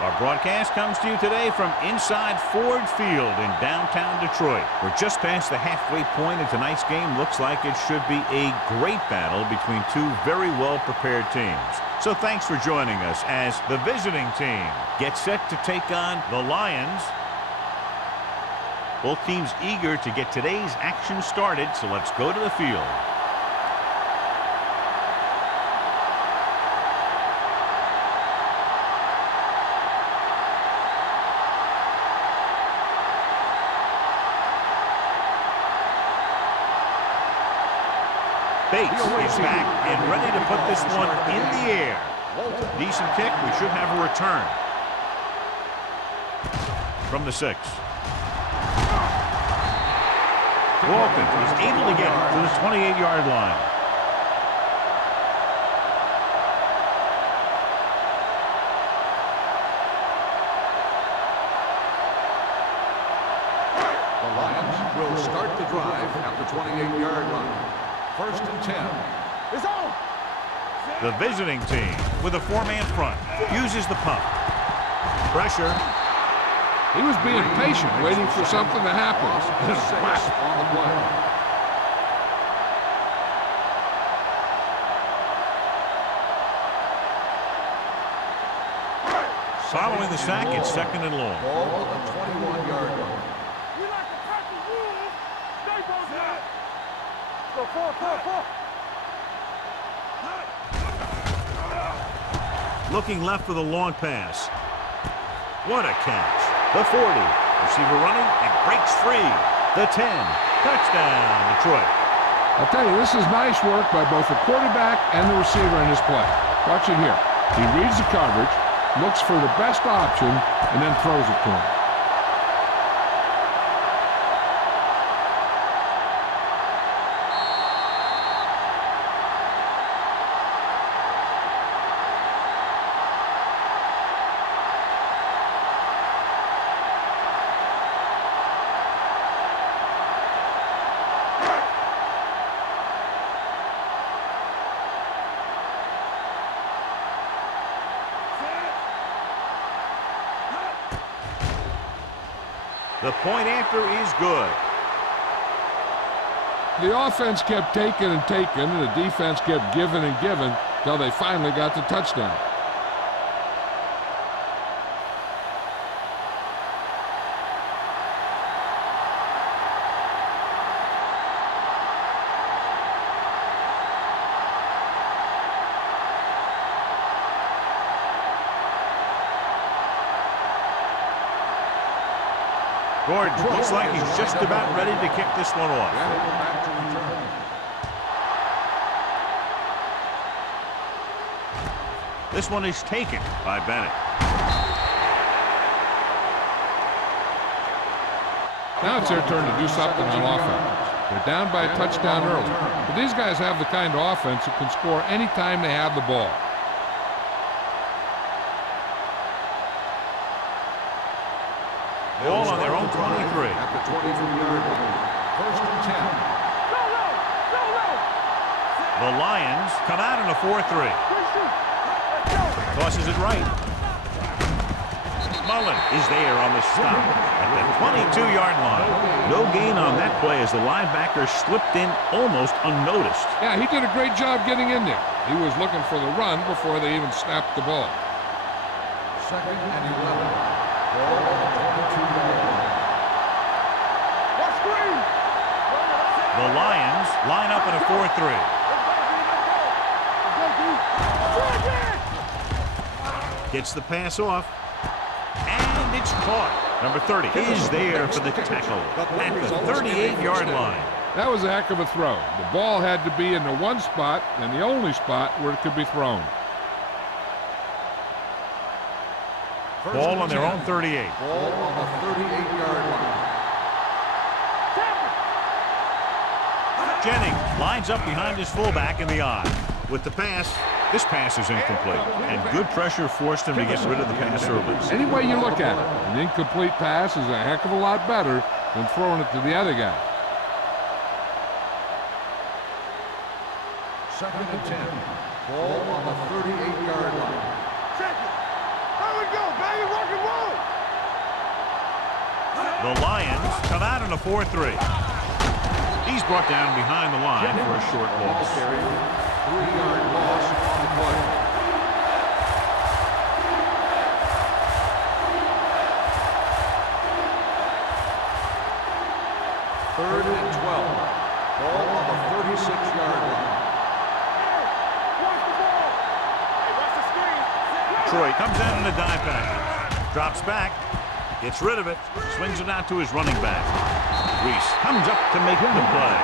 Our broadcast comes to you today from inside Ford Field in downtown Detroit. We're just past the halfway point, and tonight's game looks like it should be a great battle between two very well-prepared teams. So thanks for joining us as the visiting team gets set to take on the Lions. Both teams eager to get today's action started, so let's go to the field. Bates is back and ready to put this one in the air. Decent kick. We should have a return. From the 6. Walton is able to get to the 28-yard line. The Lions will start the drive at the 28-yard line. 1st and 10. It's on. The visiting team with a 4-man front uses the pump. Pressure. He was being patient, waiting for something to happen. On the play. Following the sack, it's 2nd and long. Ball on the 21-yard line. We like to practice rules. Stay on that. Go 4. Looking left for the long pass. What a catch. The 40. Receiver running and breaks free. The 10. Touchdown, Detroit. I'll tell you, this is nice work by both the quarterback and the receiver in his play. Watch it here. He reads the coverage, looks for the best option, and then throws it to him. The point after is good. The offense kept taking and taking, and the defense kept giving and giving until they finally got the touchdown. Gordon looks like he's just about ready to kick this one off. This one is taken by Bennett. Now it's their turn to do something on offense. They're down by a touchdown early. But these guys have the kind of offense that can score anytime they have the ball. Ball on their own 23. At the 23-yard line. 1st and 10. The Lions come out in a 4-3. Tosses it right. Mullen is there on the stop at the 22-yard line. No gain on that play as the linebacker slipped in almost unnoticed. Yeah, he did a great job getting in there. He was looking for the run before they even snapped the ball. 2nd and 11. Ball on the 22-yard line. The Lions line up in a 4-3. Gets the pass off. And it's caught. Number 30 is there for the tackle at the 38-yard line. That was a heck of a throw. The ball had to be in the one spot and the only spot where it could be thrown. Ball on their own 38. Ball on the 38-yard line. Jennings lines up behind his fullback in the I. With the pass, this pass is incomplete. And good pressure forced him to get rid of the pass early. Any way you look at it, an incomplete pass is a heck of a lot better than throwing it to the other guy. 2nd and 10. Ball on the 38-yard line. There we go, baby, rock and roll. The Lions come out in a 4-3. He's brought down behind the line for a short loss. 3-yard loss on the play. Third and 12. Ball on the 36-yard line. Watch the ball. Hey, watch the screen. Troy comes out in a dive package. Drops back. Gets rid of it. Swings it out to his running back. Reese comes up to make the play.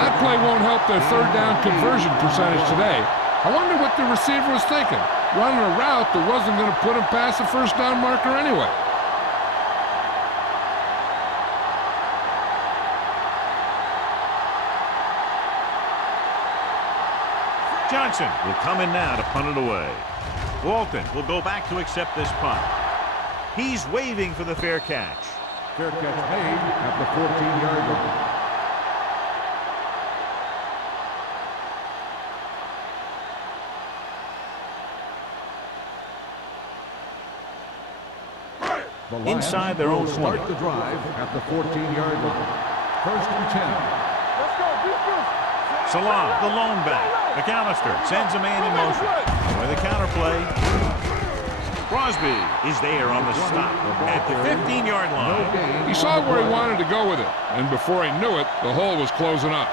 That play won't help their third down conversion percentage today. I wonder what the receiver was thinking. Running a route that wasn't going to put him past the first down marker anyway. Johnson will come in now to punt it away. Walton will go back to accept this punt. He's waving for the fair catch. Fair catch made at the 14-yard line. The Lions Inside their own will 20. start the drive at the 14-yard line. First and 10. Let's go, defense. Salam, the lone back. McAllister sends a man in motion. With a counterplay. Crosby is there on the stop at the 15-yard line. He saw where he wanted to go with it, and before he knew it, the hole was closing up.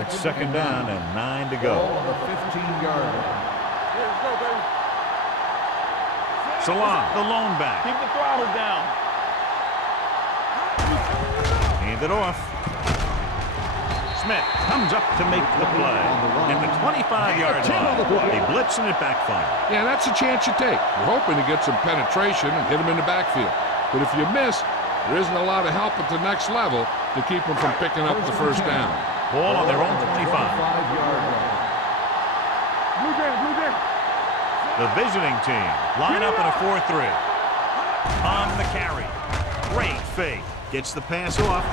It's second down and 9 to Ball go. on the 15-yard line. Here we go, baby. Salam, the lone back. Keep the throttle down. Hand it off. Smith comes up to make the play. At the 25-yard line, they blitz and it backfires. Yeah, that's a chance you take. You're hoping to get some penetration and hit him in the backfield. But if you miss, there isn't a lot of help at the next level to keep them from picking up the first down. Ball on their own 25. 5-yard line. Blue down, blue down. The visiting team line up in a 4-3. On the carry. Great fake. Gets the pass off.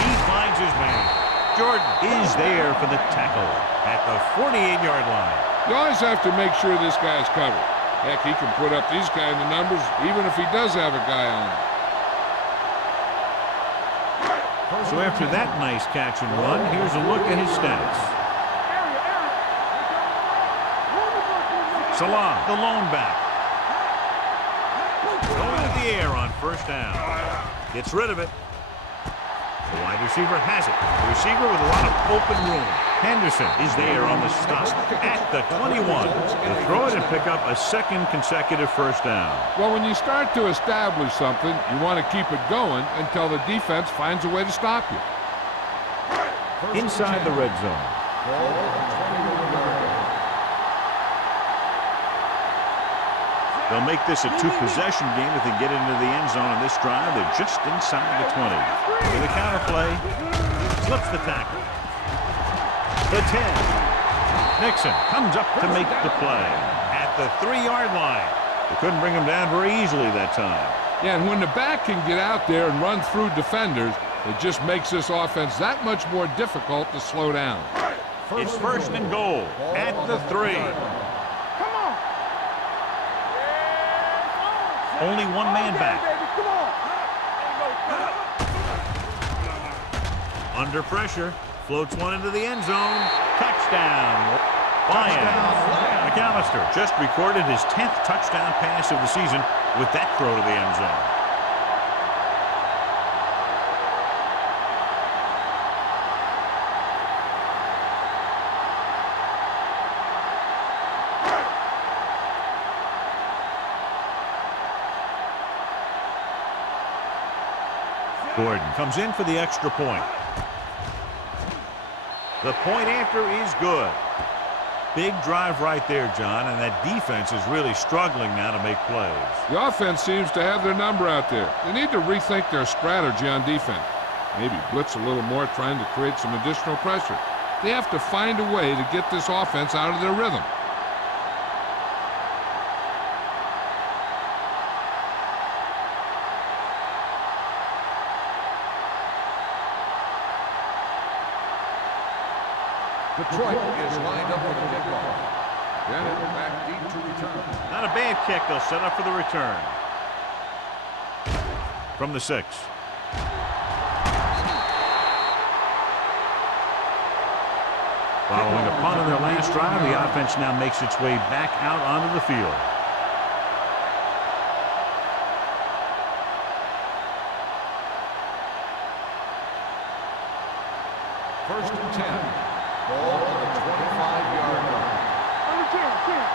He finds his man. Jordan is there for the tackle at the 48-yard line. You always have to make sure this guy's covered. Heck, he can put up these kind of numbers even if he does have a guy on him. So after that nice catch and run, here's a look at his stats. Salam, the lone back. Going to the air on first down. Gets rid of it. The wide receiver has it. The receiver with a lot of open room. Henderson is there on the stop at the 21. They throw it and pick up a second consecutive first down. Well, when you start to establish something, you want to keep it going until the defense finds a way to stop you. Inside the red zone. Ball on the 21-yard line. They'll make this a two-possession game if they get into the end zone on this drive. They're just inside the 20. With a counterplay, slips the tackle. The 10. Nixon comes up to make the play at the 3-yard line. They couldn't bring him down very easily that time. Yeah, and when the back can get out there and run through defenders, it just makes this offense that much more difficult to slow down. It's first and goal at the 3. Come on. Only one man back. Baby, come on. Under pressure. Floats one into the end zone. Touchdown. Lions. McAllister just recorded his 10th touchdown pass of the season with that throw to the end zone. Gordon comes in for the extra point. The point after is good. Big drive right there, John, and that defense is really struggling now to make plays. The offense seems to have their number out there. They need to rethink their strategy on defense. Maybe blitz a little more, trying to create some additional pressure. They have to find a way to get this offense out of their rhythm. Detroit is lined up for the kickoff. Bennett back deep to return. Not a bad kick. They'll set up for the return. From the 6. Following a punt on their last drive, the offense now makes its way back out onto the field. First and 10. Ball on the 25-yard line. Let's go. Let's go.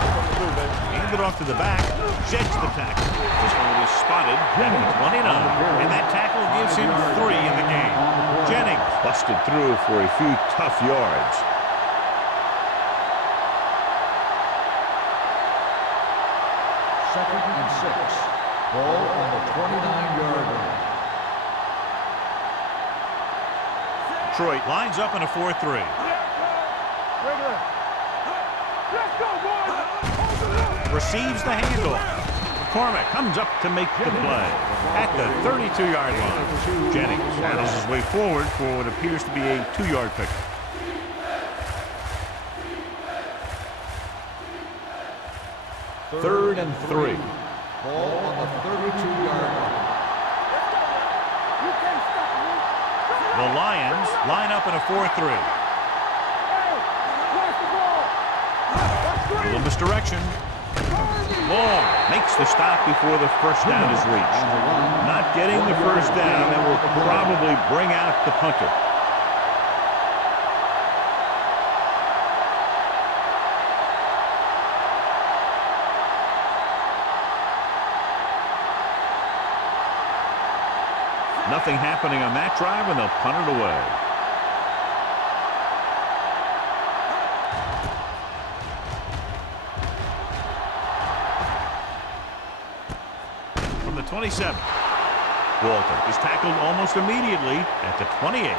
Let's do it, man. Hand it off to the back. Sheds the tackle. This one is spotted at the 29. And that tackle gives him 3 in the game. Jennings busted through for a few tough yards. Second and 6. Ball on the 29-yard line. Detroit lines up in a 4-3. Let's go, boys. Receives the handoff. McCormick comes up to make the play at the 32-yard line. Jennings battles his way forward for what appears to be a 2-yard pickup. Third and 3. Ball on the 32-yard line. You can't stop me. The Lions line up in a 4-3. Hey, watch the ball. That's A great. little misdirection. Long makes the stop before the first down is reached. Not getting the first down, that will probably bring out the punter. Nothing happening on that drive, and they'll punt it away. From the 27. Walter is tackled almost immediately at the 28.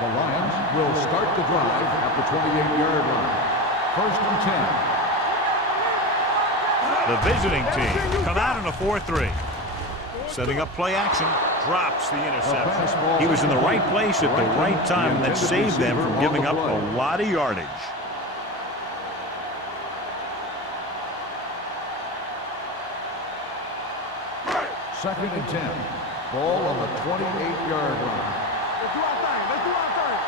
The Lions will start the drive at the 28-yard line. First and 10. The visiting team come out in a 4-3. Setting up play action. Drops the interception. He was in the right place at the right time, and that saved them from giving up a lot of yardage. Second and 10. Ball on the 28-yard line. Let's do our thing. Let's do our thing.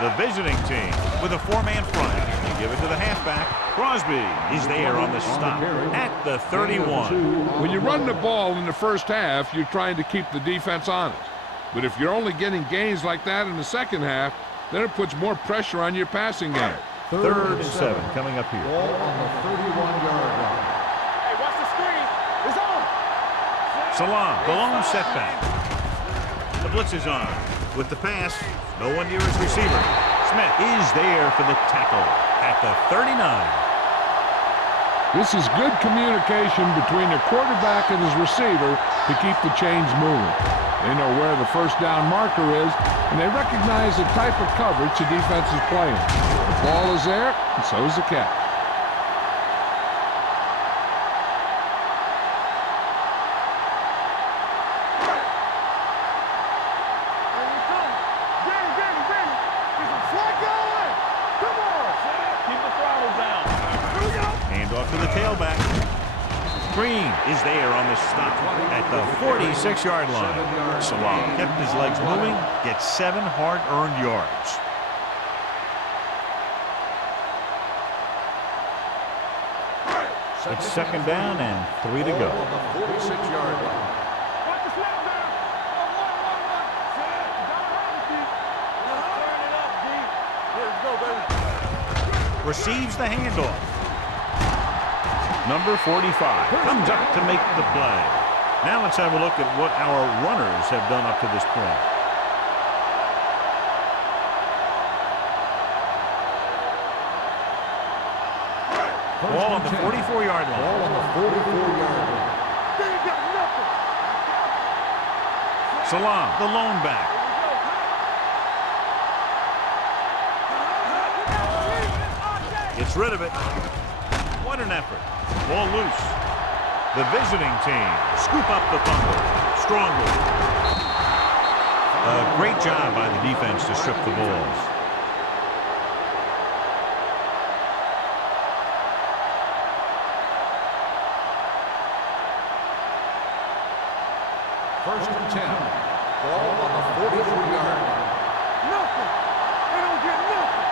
The visiting team with a 4-man front. They give it to the halfback. Crosby is there on the stop at the 31. When you run the ball in the first half, you're trying to keep the defense honest. But if you're only getting gains like that in the second half, then it puts more pressure on your passing game. Third and 7 coming up here. Ball on the 31-yard line. Hey, watch the screen. It's on. Salam, the lone setback. The blitz is on. With the pass, no one near his receiver. Smith is there for the tackle at the 39. This is good communication between the quarterback and his receiver to keep the chains moving. They know where the first down marker is, and they recognize the type of coverage the defense is playing. The ball is there, and so is the catch. Here we come. Benny. He's a flag going. Come on. Keep the throttle down. Here we go. Hand off to the tailback. Green is there on the stop at the 46-yard line. Salam kept his legs moving, gets 7 hard-earned yards. It's second down and 3 to go. On the 46-yard line. Watch the snap down. Turn it up, D. Let's go, baby. Receives the handoff. Number 45 comes up to make the play. Now let's have a look at what our runners have done up to this point. Ball on the 44-yard line. Ball on the 44-yard line. They ain't got nothing. Salam, the lone back. Gets rid of it. What an effort. Ball loose. The visiting team scoop up the fumble. Strong move. A great job by the defense to strip the balls. First and 10. Ball on the 43-yard line. Nothing. They don't get nothing.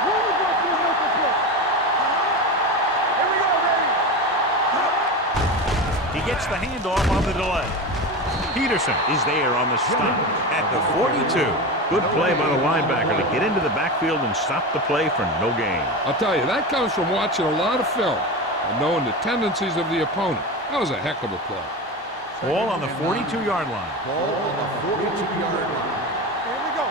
When we go through nothing play. Here we go, baby. He gets the handoff on the delay. Peterson is there on the stop at the 42. Good play by the linebacker to get into the backfield and stop the play for no gain. I'll tell you, that comes from watching a lot of film and knowing the tendencies of the opponent. That was a heck of a play. Ball on the 42-yard line. Ball on the 42-yard line. Here we go.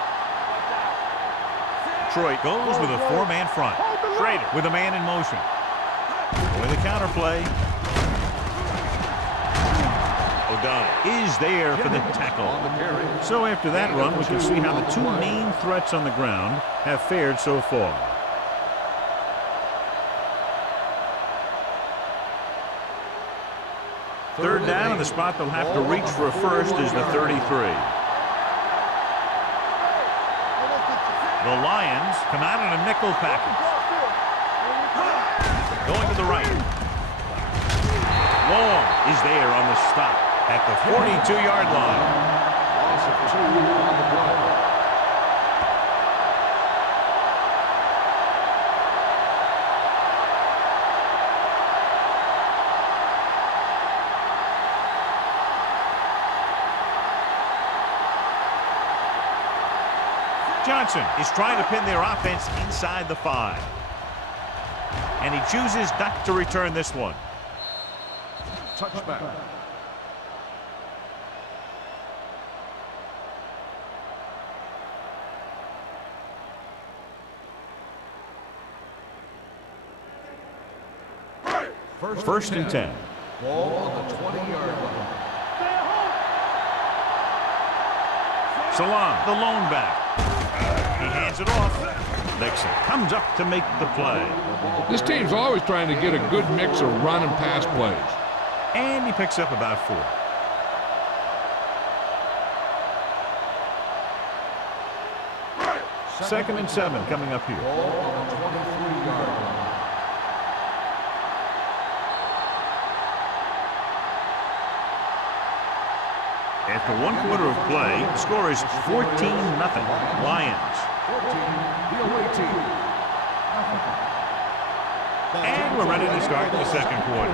Detroit goes with a four-man front. Schrader with a man in motion. With a counterplay. O'Donnell is there for the tackle. So after that run, we can see how the two main threats on the ground have fared so far. Third down, and the spot they'll have to reach for a first is the 33. The Lions come out in a nickel package. Going to the right. Long is there on the stop at the 42-yard line. Loss of 2 on the play. Johnson is trying to pin their offense inside the 5. And he chooses not to return this one. Touchback. First and 10. Ball on the 20-yard line. Salam, the lone back. He hands it off. Nixon comes up to make the play. This team's always trying to get a good mix of run and pass plays. And he picks up about 4. Second and 7 coming up here. Ball on the 23-yard line. After 1 quarter of play, the score is 14-0. Lions. 14, the away team. And we're ready to start the second quarter.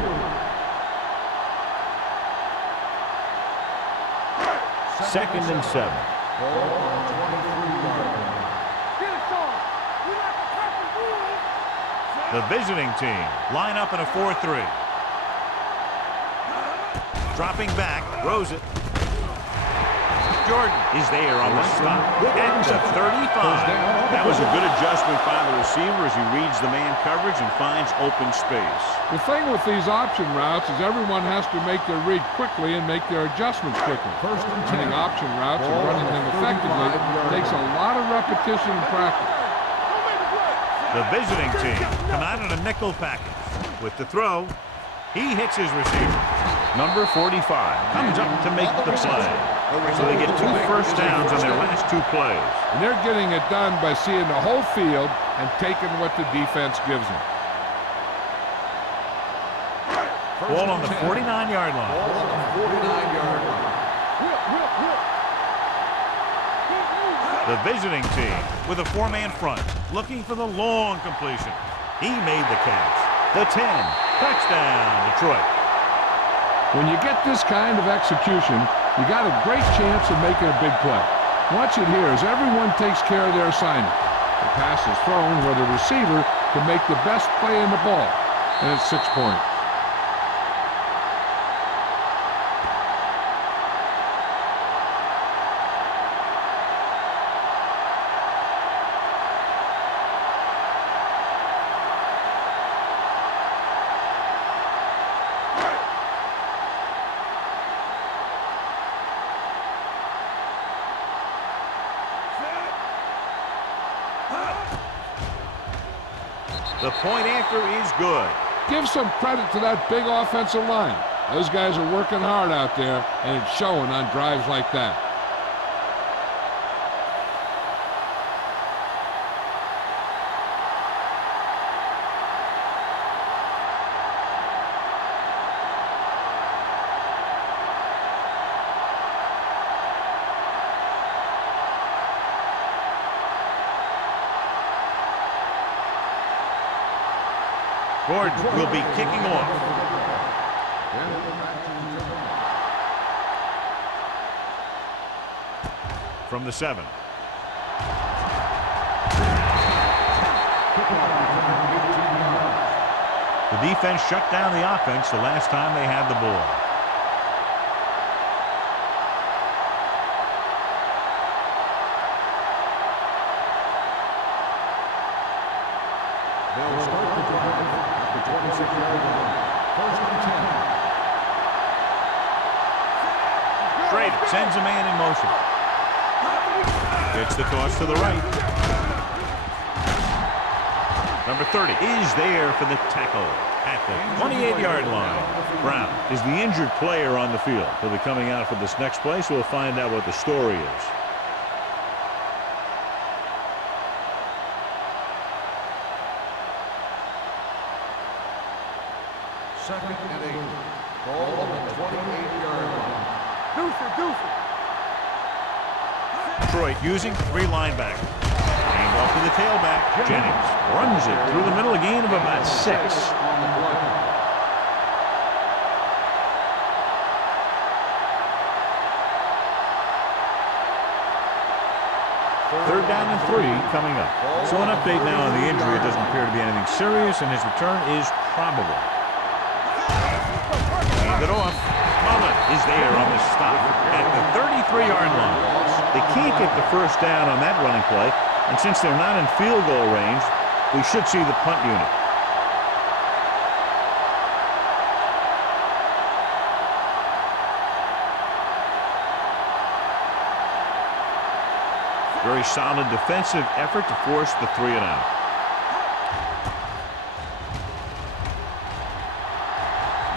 Second and 7. Ball on the 23-yard line. Get it, Sean. We like the purple rules. The visiting team line up in a 4-3. Dropping back, throws it. Jordan is there on the stop at the 35. That was a good adjustment by the receiver as he reads the man coverage and finds open space. The thing with these option routes is everyone has to make their read quickly and make their adjustments quickly. First and 10. Running option routes and running them effectively takes a lot of repetition and practice. The visiting team come out in a nickel package. With the throw, he hits his receiver. Number 45 comes up to make the play. So they get 2 first downs on their last 2 plays. And they're getting it done by seeing the whole field and taking what the defense gives them. Ball on the 49-yard line. Ball on the 49-yard line. The visiting team with a 4-man front, looking for the long completion. He made the catch. The 10. Touchdown, Detroit. When you get this kind of execution, you got a great chance of making a big play. Watch it here as everyone takes care of their assignment. The pass is thrown where the receiver can make the best play in the ball, and it's 6 points. The point after is good. Give some credit to that big offensive line. Those guys are working hard out there, and it's showing on drives like that. Gordon will be kicking off. From the 7. The defense shut down the offense the last time they had the ball. They'll start the drive at the 26-yard line. First and 10. Schrader sends a man in motion. Gets the toss to the right. Number 30 is there for the tackle at the 28-yard line. Brown is the injured player on the field. He'll be coming out for this next play, so we'll find out what the story is. Second and 8. Ball on the 28-yard line. Deuce it. Detroit using 3 linebackers. Hand off to the tailback. Jennings runs it through the middle, a gain of about 6. On the play. Third down and 3 coming up. So an update now on the injury. It doesn't appear to be anything serious, and his return is probable. Hand it off. Mullen is there on the stop at the 33-yard line. They can't get the first down on that running play, and since they're not in field goal range, we should see the punt unit. Very solid defensive effort to force the 3 and out.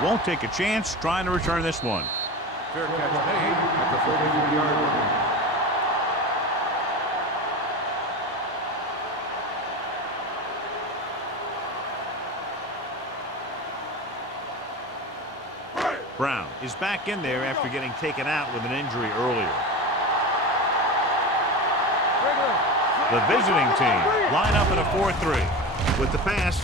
Won't take a chance trying to return this one. Fair catch made at the 43-yard line. Brown is back in there after getting taken out with an injury earlier. The visiting team line up in a 4-3. With the pass,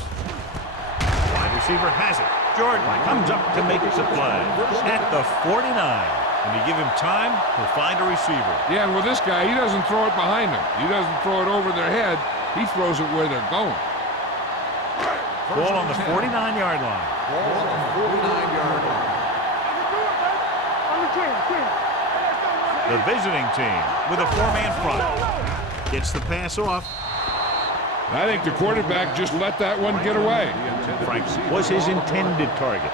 wide receiver has it. Jordan comes up to make the play at the 49. When you give him time, he'll find a receiver. Yeah, and with this guy, he doesn't throw it behind them. He doesn't throw it over their head. He throws it where they're going. Ball on the 49-yard line. Ball on the 49-yard line. The visiting team with a 4-man front. Gets the pass off. I think the quarterback just let that one get away. Franks was his intended target.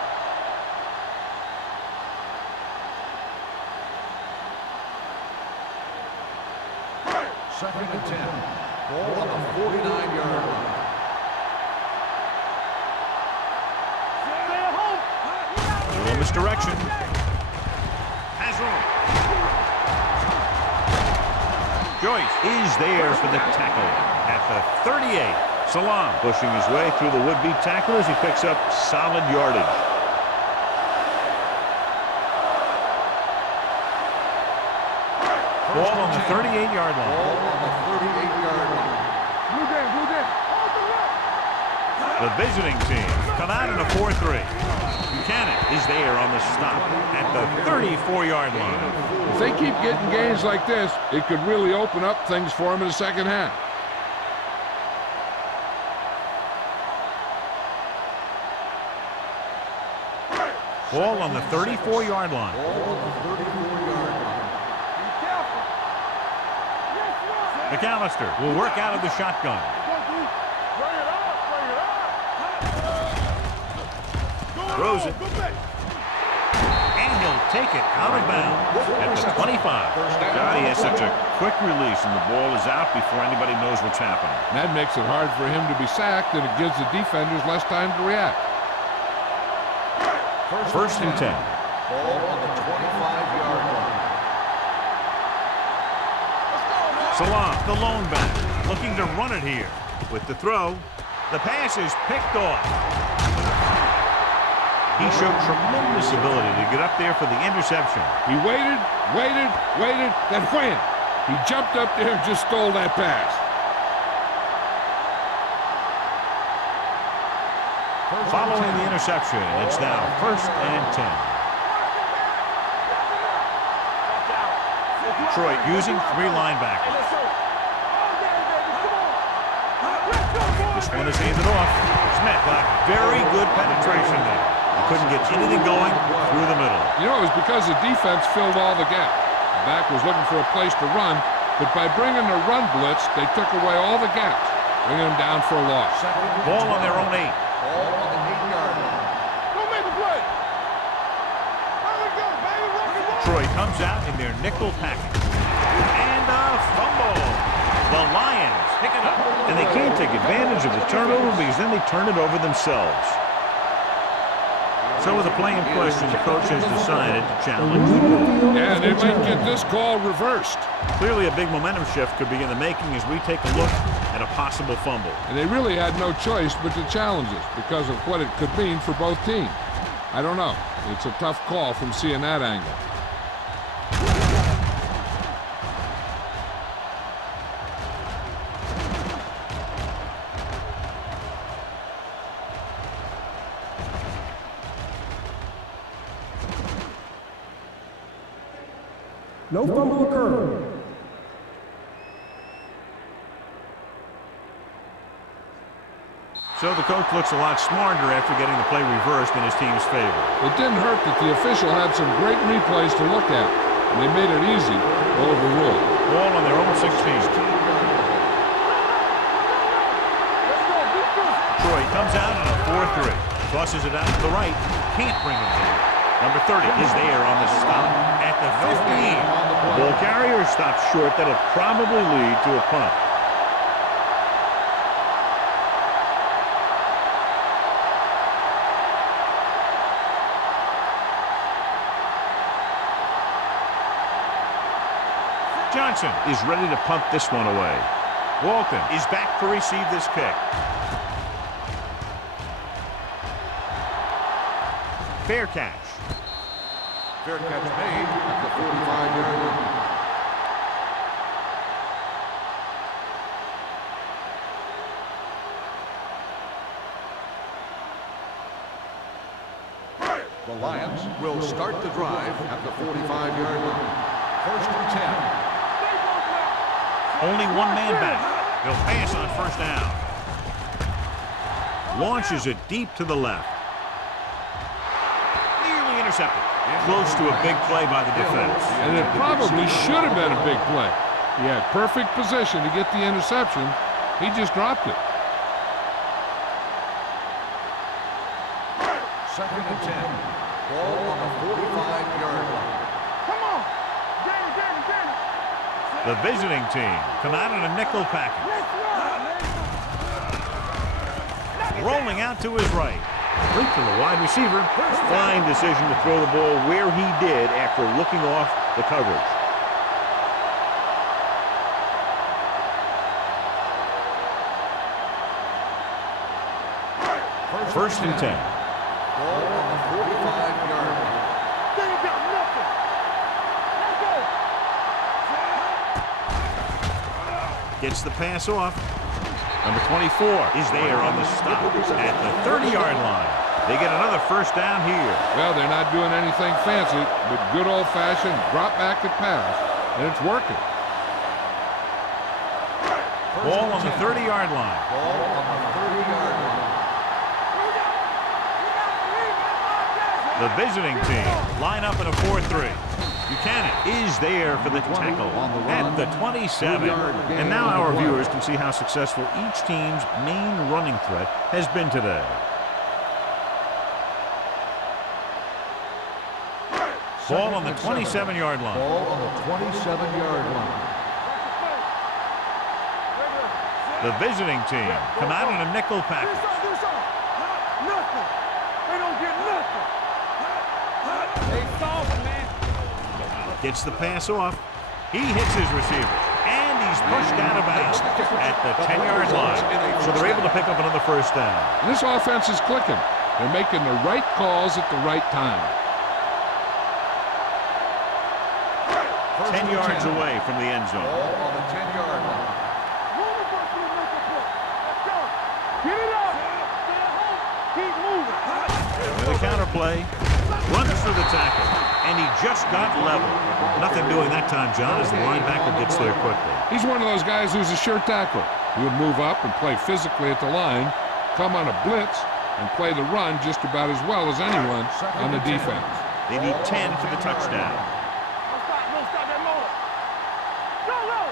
Second and 10. Ball on the 49-yard line. A little misdirection. Has room. Joyce is there for the tackle at the 38. Salam pushing his way through the would-be tackle as he picks up solid yardage. Ball on the 38-yard line. Ball on the 38-yard line. Blue game. The visiting team come out in a 4-3. Buchanan is there on the stop at the 34-yard line. If they keep getting gains like this, it could really open up things for them in the second half. Ball on the 34-yard line. Ball on the 34-yard line. McAllister will work out of the shotgun. Throws it. And he'll take it out of bounds at the 25. God, he has such a quick release, and the ball is out before anybody knows what's happening. That makes it hard for him to be sacked, and it gives the defenders less time to react. First and 10. Ball on the 25-yard line. Salah, the lone back, looking to run it here. With the throw, the pass is picked off. He showed tremendous ability to get up there for the interception. He waited, then wham! He jumped up there and just stole that pass. Following the interception, it's now first and 10. Detroit using 3 linebackers. This one is handed off. Smith got very good penetration there. He couldn't get anything going through the middle. You know, it was because the defense filled all the gaps. The back was looking for a place to run, but by bringing the run blitz, they took away all the gaps, bringing them down for a loss. Ball on their own 8. Ball on the 8-yard line. Don't make the play. There we go, baby. Rock and roll. Detroit comes out in their nickel package. And a fumble. The Lions pick it up. And they can't take advantage of the turnover because then they turn it over themselves. So with the play in question, the coach has decided to challenge the ball. Yeah, they might get this call reversed. Clearly a big momentum shift could be in the making as we take a look at a possible fumble. And they really had no choice but to challenge it because of what it could mean for both teams. I don't know. It's a tough call from seeing that angle. No fumble occurred. So the coach looks a lot smarter after getting the play reversed in his team's favor. It didn't hurt that the official had some great replays to look at, and they made it easy to overrule. Ball on their own 16. Troy comes out on a 4-3. Tosses it out to the right. Can't bring it down. Number 30 is there on the stop at the 15. The ball carrier stops short. That'll probably lead to a punt. Johnson is ready to punt this one away. Walton is back to receive this kick. Fair catch. Fair catch made at the 45-yard line. The Lions will start the drive at the 45-yard line. First and 10. Only one man back. They'll pass on first down. Launches it deep to the left. Nearly intercepted. Close to a big play by the defense. And it probably should have been a big play. He had perfect position to get the interception. He just dropped it. Second and 10. Ball on the 45-yard line. Come on. Get it. The visiting team come out in a nickel package. Rolling out to his right. Complete to the wide receiver. Fine decision to throw the ball where he did after looking off the coverage. First and 10. Ball on the 45-yard line. They ain't got nothing. Let's go. Gets the pass off. Number 24 is there on the stop at the 30-yard line. They get another first down here. Well, they're not doing anything fancy, but good old-fashioned drop back and pass, and it's working. Ball on the 30-yard line. Ball on the 30-yard line. The visiting team line up in a 4-3. Buchanan is there for the tackle at the 27. And now our viewers can see how successful each team's main running threat has been today. Ball on the 27-yard line. Ball on the 27-yard line. The visiting team come out in a nickel package. Nothing. They don't get nothing. They soft, man. Gets the pass off. He hits his receiver. And he's pushed out of bounds at the 10-yard line. So they're able to pick up another first down. This offense is clicking. They're making the right calls at the right time. 10 yards away from the end zone. Ball on the 10-yard line. Get it up. Keep moving. With a counter play. Runs through the tackle. And he just got level. Nothing doing that time, John, as the linebacker gets there quickly. He's one of those guys who's a sure tackle. He'll move up and play physically at the line, come on a blitz, and play the run just about as well as anyone on the defense. They need 10 for the touchdown. Don't stop that motor. Go, go.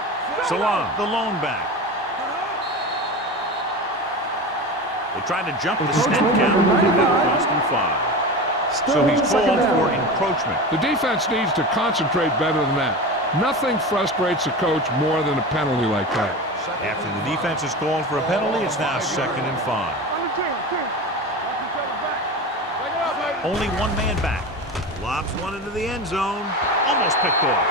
Salam, the lone back. They tried to jump the snap count, but it cost him 5. So he's called for encroachment. The defense needs to concentrate better than that. Nothing frustrates a coach more than a penalty like that. After the defense is called for a penalty, it's now 2nd and 5. Only one man back. Lobs one into the end zone. Almost picked off.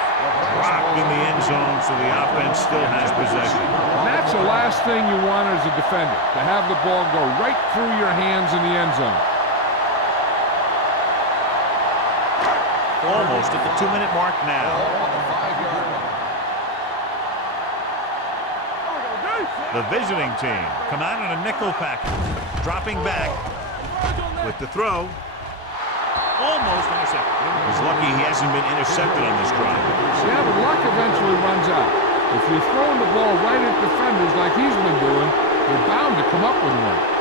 Dropped in the end zone, so the offense still has possession. And that's the last thing you want as a defender, to have the ball go right through your hands in the end zone. Almost at the 2-minute mark now. On the 5-yard line. The visiting team come out in a nickel package. Dropping back with the throw. Almost intercepted. He's lucky he hasn't been intercepted on this drive. Yeah, but luck eventually runs out. If you're throwing the ball right at defenders like he's been doing, you're bound to come up with one.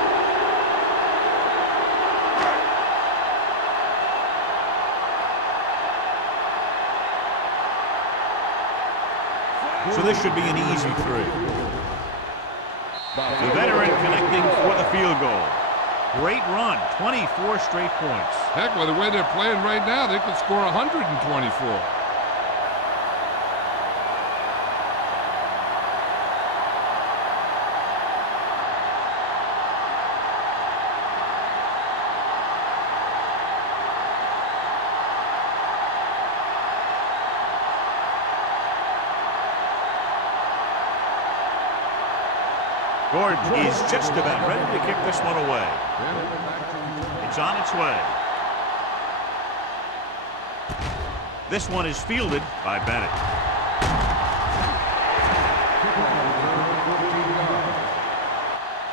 So this should be an easy 3. The veteran connecting for the field goal. Great run, 24 straight points. Heck, with the way they're playing right now, they could score 124. Gordon is just about ready to kick this one away. It's on its way. This one is fielded by Bennett.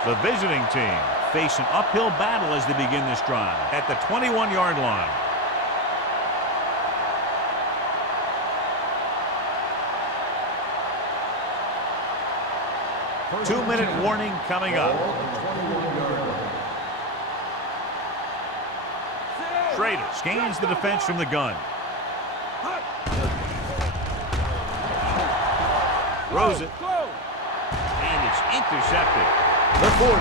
The visiting team face an uphill battle as they begin this drive at the 21-yard line. Two-minute warning coming up. Schrader scans the defense from the gun. Throws it. And it's intercepted. The 40.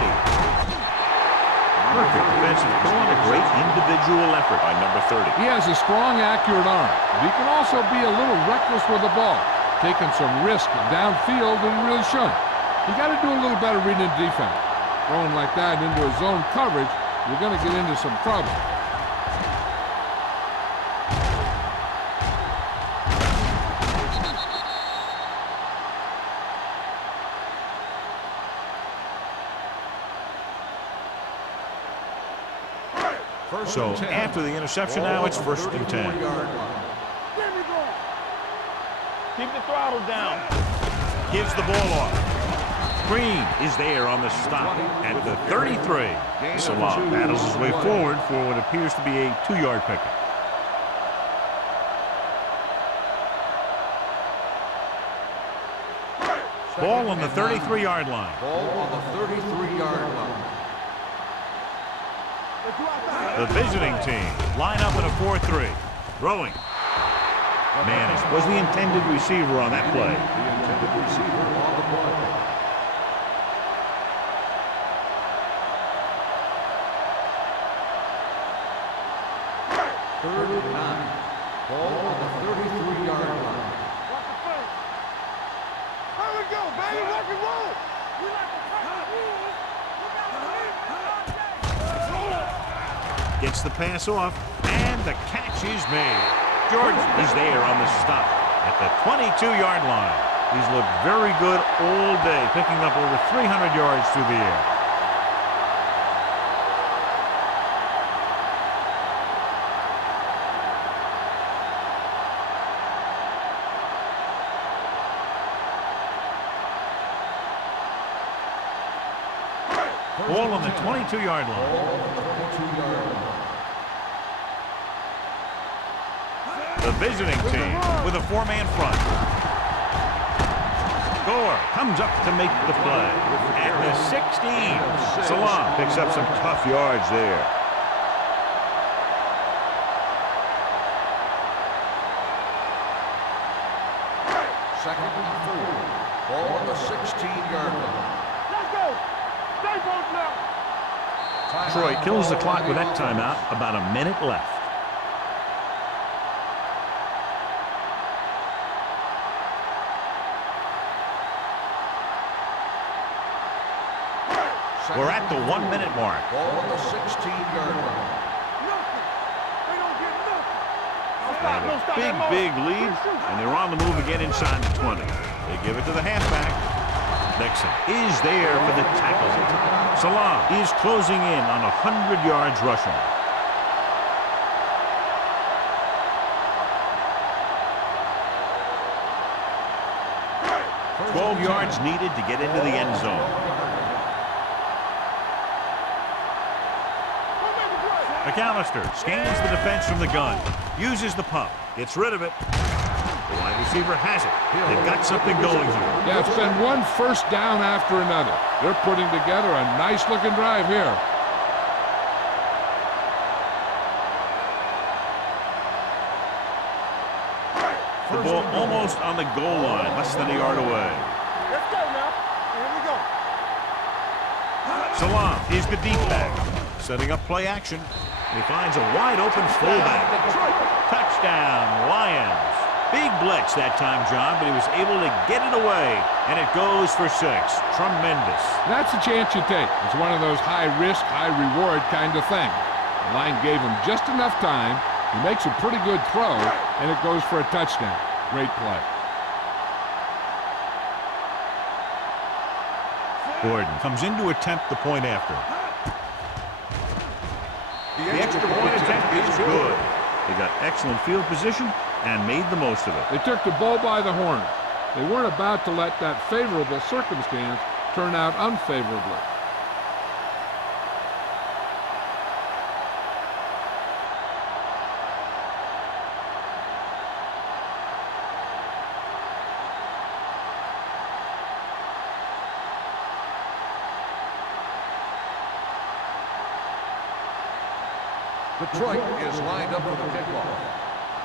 Perfect defensive call and a great individual effort by number 30. He has a strong, accurate arm, but he can also be a little reckless with the ball, taking some risk downfield that he really shouldn't. You got to do a little better reading the defense. Throwing like that into a zone coverage, you're going to get into some trouble. So after the interception now, it's 1st and 10. Keep the throttle down. Gives the ball off. Green is there on the stop at the 33. Salah battles his way forward for what appears to be a 2-yard pickup. Ball on the 33-yard line. Ball on the 33-yard line. The visiting team line up in a 4-3. Throwing. Manis was the intended receiver on that play. The intended receiver on the play. Third and 9. Ball on the 33-yard line. Watch the front. Here we go, baby. Rock and roll. We like to break the rules. We got to Gets the pass off, and the catch is made. Jordan is there on the stop at the 22-yard line. He's looked very good all day, picking up over 300 yards through the air. Ball on the 22-yard line. The visiting team with a four-man front. Gore comes up to make the play. At the 16, Salam picks up some tough yards there. Second and 4. Ball on the 16-yard line. Let's go. Stay both now. Troy kills the clock with that timeout. About a minute left. We're at the 1-minute mark. Ball on the 16-yard line. Nothing. They don't get nothing. They have a big lead, and they're on the move again inside the 20. They give it to the halfback. Nixon is there for the tackle. Salam is closing in on 100 yards rushing. Twelve yards needed to get into the end zone. McAllister scans the defense from the gun, uses the pump, gets rid of it. The wide receiver has it. They've got something going here. Yeah, it's been one first down after another. They're putting together a nice-looking drive here. The ball almost on the goal line, less than a yard away. Let's go now. Here we go. Salam is the deep back, setting up play action. He finds a wide-open fullback. Touchdown, Lions. Big blitz that time, John, but he was able to get it away, and it goes for 6. Tremendous. That's a chance you take. It's one of those high-risk, high-reward kind of thing. The line gave him just enough time. He makes a pretty good throw, and it goes for a touchdown. Great play. Gordon comes in to attempt the point after. The extra point attempt is good. They got excellent field position and made the most of it. They took the bull by the horn. They weren't about to let that favorable circumstance turn out unfavorably. Detroit is lined up for the kickoff.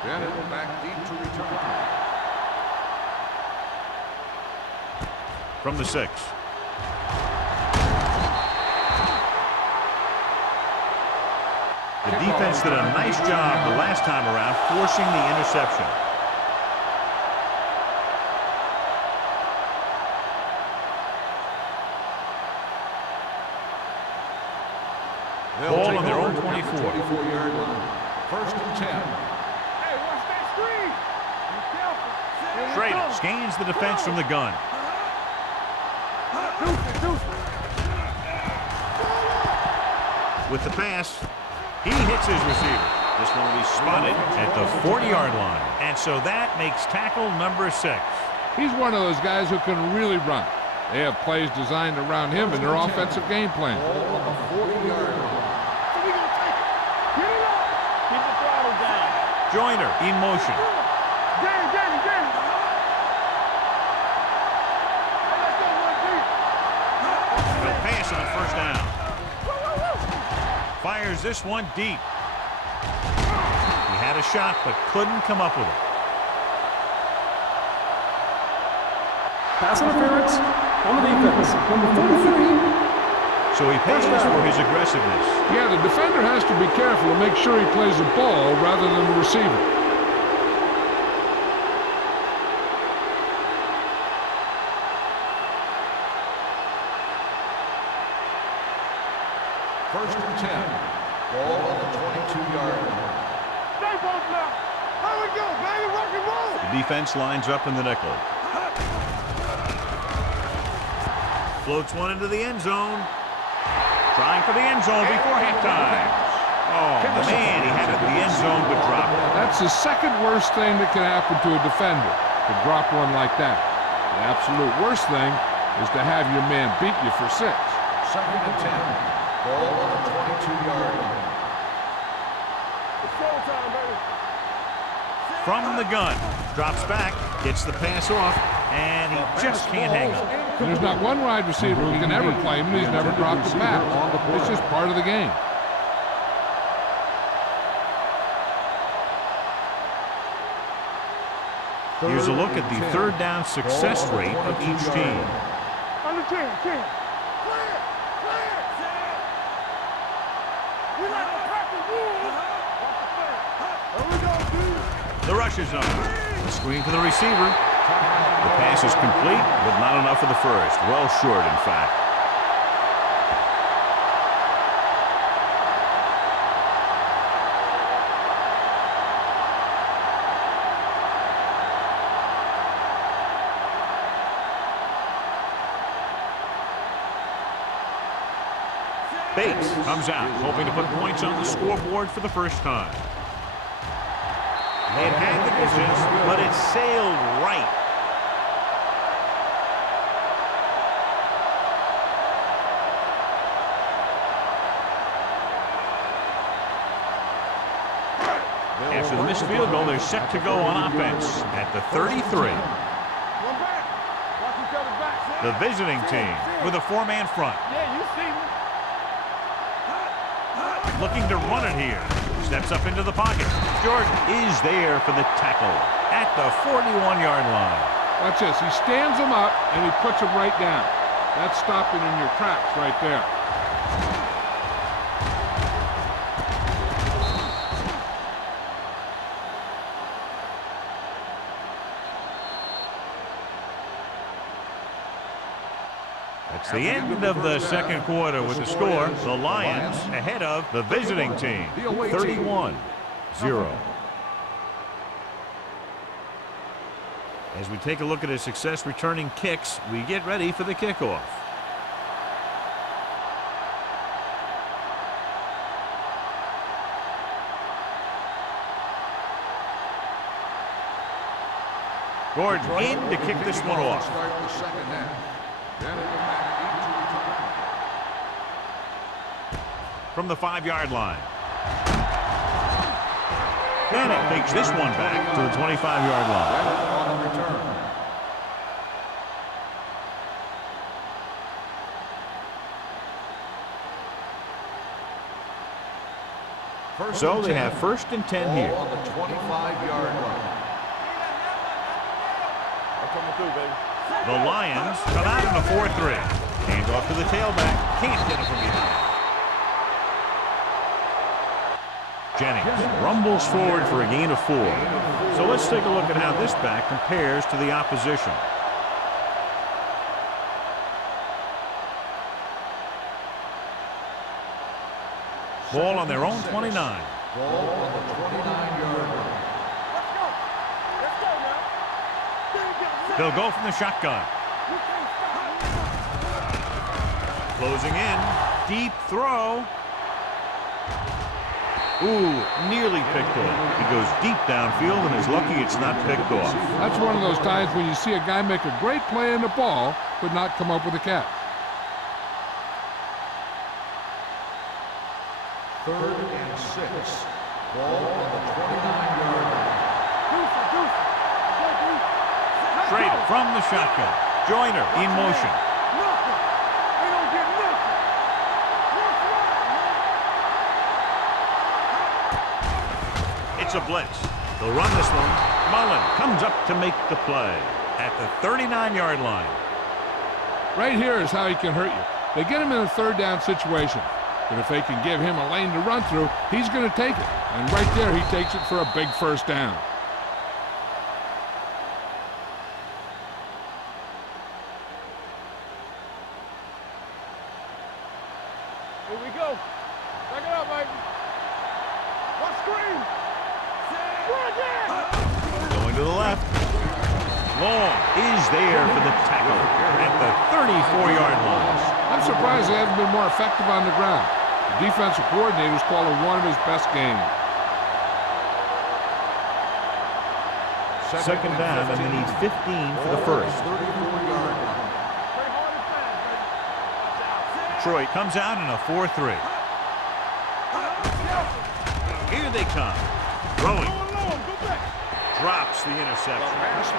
Bennett back deep to return. From the 6. The defense did a nice job the last time around forcing the interception. Ball on their own 24. 24-yard line. First and 10. Hey, watch that screen. Be careful. Schrader scans the defense from the gun. With the pass, he hits his receiver. This one will be spotted at the 40-yard line. And so that makes tackle number 6. He's one of those guys who can really run. They have plays designed around him in their offensive game plan. Ball on the 40-yard line. So we gonna take it. Get it up. Keep the throttle down. Joyner in motion. Get it. Hey, let's go one deep. He'll pass on first down. Fires this one deep. He had a shot but couldn't come up with it. Pass interference on the defense. Number 43. So he pays for his aggressiveness. Yeah, the defender has to be careful to make sure he plays the ball rather than the receiver. First and 10. Ball on the 22-yard line. Stay both now. Here we go, baby. Rock and roll. The defense lines up in the nickel. Floats one into the end zone. Trying for the end zone before halftime. Oh, man, he had it in the end zone but dropped it. That's the second worst thing that can happen to a defender, to drop one like that. The absolute worst thing is to have your man beat you for 6. Second and 10. Ball on the 22-yard line. It's showtime, baby. From the gun. Drops back, gets the pass off, and he just can't hang on. There's not one wide receiver who can ever claim that he's never dropped a pass. It's just part of the game. Here's a look at the third down success rate of each team. Under 10, 10. Clear, clear. We like to pack the rules. Here we go, dude. The rush is on. The screen for the receiver. The pass is complete, but not enough for the first. Well short, in fact. Bates comes out, hoping to put points on the scoreboard for the first time. It had the distance, but it sailed right. After the missed field goal, they're set to go on offense at the 33. One back. Watch each other back. The visiting team with a 4-man front. Yeah, you see me. Looking to run it here. Steps up into the pocket. Jordan is there for the tackle at the 41-yard line. Watch this. He stands him up, and he puts him right down. That's stopping in your tracks right there. It's the end of the second quarter with the score. The Lions ahead of the visiting team, 31-0. As we take a look at his success returning kicks, we get ready for the kickoff. Gordon in to kick this one off. Start the second half. From the 5-yard line. Manning takes this one back to the 25-yard line. On the return. So they have first and 10 here. On the 25-yard line. I'm coming through, baby. The Lions come out in a 4-3. Hands off to the tailback. Can't get it from behind. Jennings rumbles forward for a gain of 4. So let's take a look at how this back compares to the opposition. Ball on their own 29. Ball on the 29-yard line. Let's go. Let's go now. They'll go from the shotgun. Closing in. Deep throw. Ooh, nearly picked off. He goes deep downfield and is lucky it's not picked off. That's one of those times when you see a guy make a great play in the ball, but not come up with a catch. Third and 6. Ball on the 29-yard line. Schrader from the shotgun. Joyner in motion. Nothing. They don't get nothing. It's a blitz. They'll run this one. Mullen comes up to make the play at the 39-yard line. Right here is how he can hurt you. They get him in a third down situation. But if they can give him a lane to run through, he's going to take it. And right there, he takes it for a big first down. Here we go. Back it up, baby. One screen. Going to the left. Long is there for the tackle at the 34-yard line. I'm surprised they haven't been more effective on the ground. The defensive coordinator's calling one of his best games. Second down, and they need 15 for the first. 34-yard line. Detroit comes out in a 4-3. Here they come. Throwing. Drops the interception.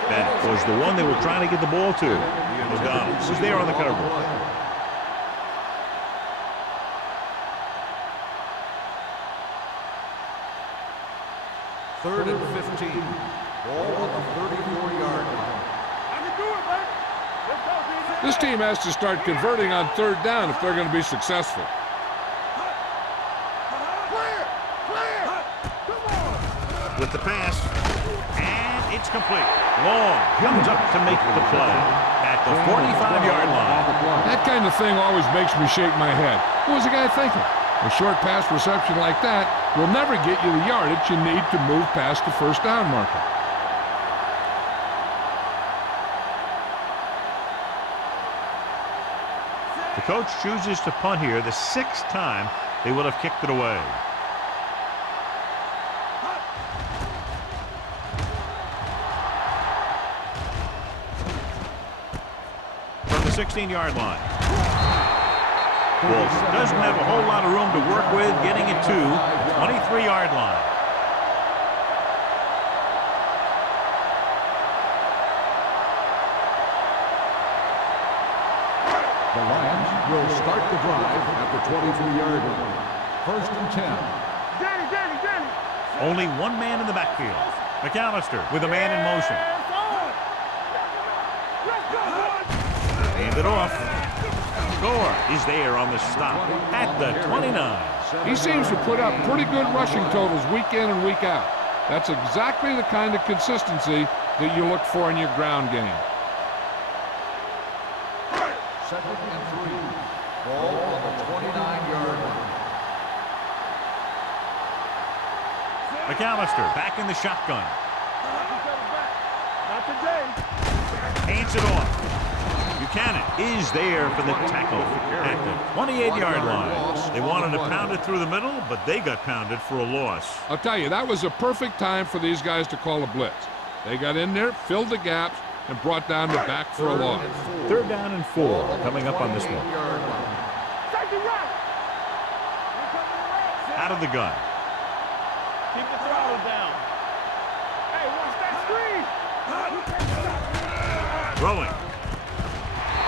That was the one they were trying to get the ball to. O'Donnell was there on the coverage. Third and 15. Ball on the 34-yard line. This team has to start converting on third down if they're going to be successful. With the pass, and it's complete. Long comes up to make the play at the 45-yard line. That kind of thing always makes me shake my head. What was the guy thinking? A short pass reception like that will never get you the yardage you need to move past the first down marker. The coach chooses to punt here the 6th time they would have kicked it away. From the 16-yard line. Wolf doesn't have a whole lot of room to work with, getting it to 23-yard line. The Lions will start the drive at the 23-yard line. First and 10. Only one man in the backfield. McAllister with a man in motion. Hand it off. Gore is there on the stop at the 29. He seems to put up pretty good rushing totals week in and week out. That's exactly the kind of consistency that you look for in your ground game. Second and 3. Ball on the 29-yard line. McAllister back in the shotgun. Not today. Hands it off. Buchanan is there for the tackle at the 28-yard line. They wanted to pound it through the middle, but they got pounded for a loss. I'll tell you, that was a perfect time for these guys to call a blitz. They got in there, filled the gaps, and brought down the back for a loss. Third down and 4 coming up on this one. Out of the gun. Keep the throttle down. Hey, watch that screen. Throwing.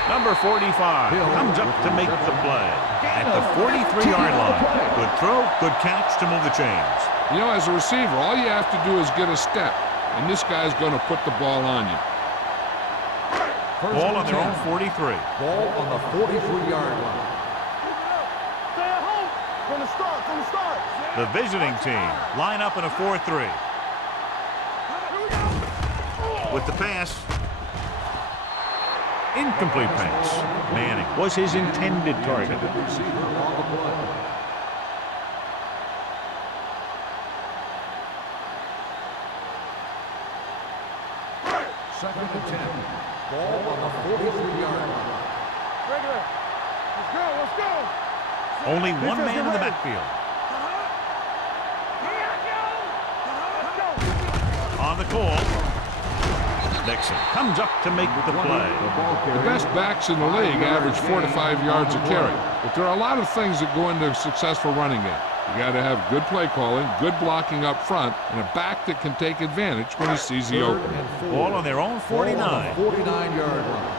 Number 45 comes up to make the play at the 43-yard line. Good throw, good catch to move the chains. You know, as a receiver, all you have to do is get a step, and this guy's going to put the ball on you. Ball on their own 43. Ball on the 43-yard line. Stay at home. From the start. The visiting team line up in a 4-3. With the pass. Incomplete pass. Manning was his intended target. Receiver on the play. Second and 10. Ball on the 43-yard line. Regular. Let's go. Only one man in the backfield. On the call. Nixon comes up to make the play. The best backs in the league average 4 to 5 yards a carry. But there are a lot of things that go into a successful running game. You got to have good play calling, good blocking up front, and a back that can take advantage when he sees the opening. Ball on their own 49. 49-yard line.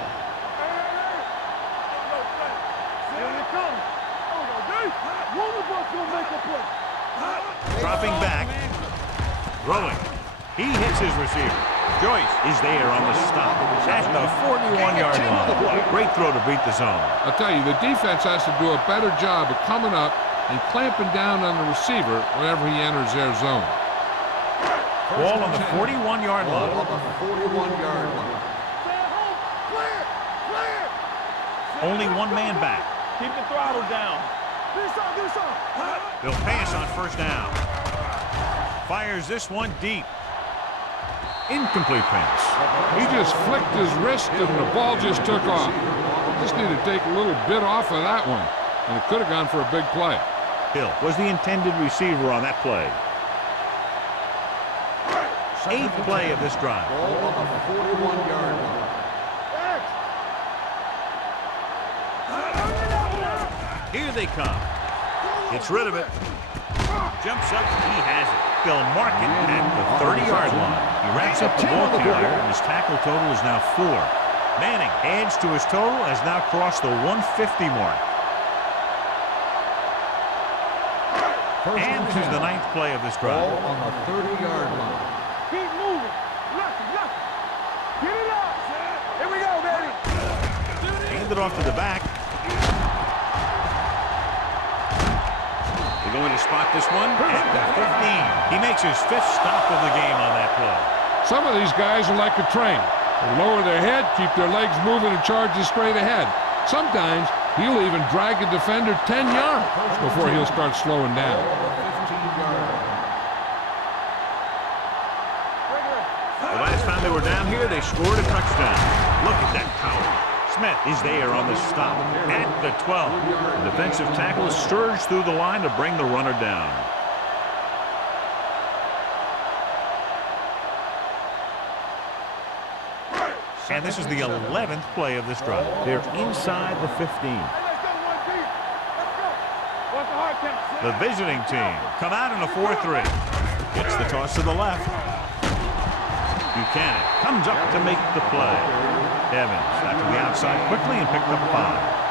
Dropping back. Throwing. He hits his receiver. Joyce is there on the stop at the 41-yard line. Great throw to beat the zone. I'll tell you, the defense has to do a better job of coming up and clamping down on the receiver whenever he enters their zone. Ball on the 41-yard line. Ball on the 41-yard line. Only one man back. Keep the throttle down. They'll pass on first down. Fires this one deep. Incomplete pass. He just flicked his wrist and the ball just took off. Just need to take a little bit off of that one, and it could have gone for a big play. Hill was the intended receiver on that play. 8th play of this drive. Ball on the 41-yard line. Here they come. Gets rid of it. Jumps up. He has it. They'll mark it at the 30-yard line. He wraps up the ball carrier, and his tackle total is now 4. Manning adds to his total, has now crossed the 150 mark. And here's the 9th play of this drive. Ball on the 30-yard line. Keep moving. Lucky. Get it up. Here we go, baby. Hand it off to the back. They're going to spot this one at the 15. He makes his 5th stop of the game on that play. Some of these guys are like a train. They lower their head, keep their legs moving, and charges straight ahead. Sometimes he'll even drag a defender 10 yards before he'll start slowing down. The last time they were down here, they scored a touchdown. Look at that power. Smith is there on the stop at the 12. The defensive tackle surged through the line to bring the runner down. And this is the 11th play of this drive. They're inside the 15. The visiting team come out in a 4-3. Gets the toss to the left. Buchanan comes up to make the play. Evans got to the outside quickly and picked up 5.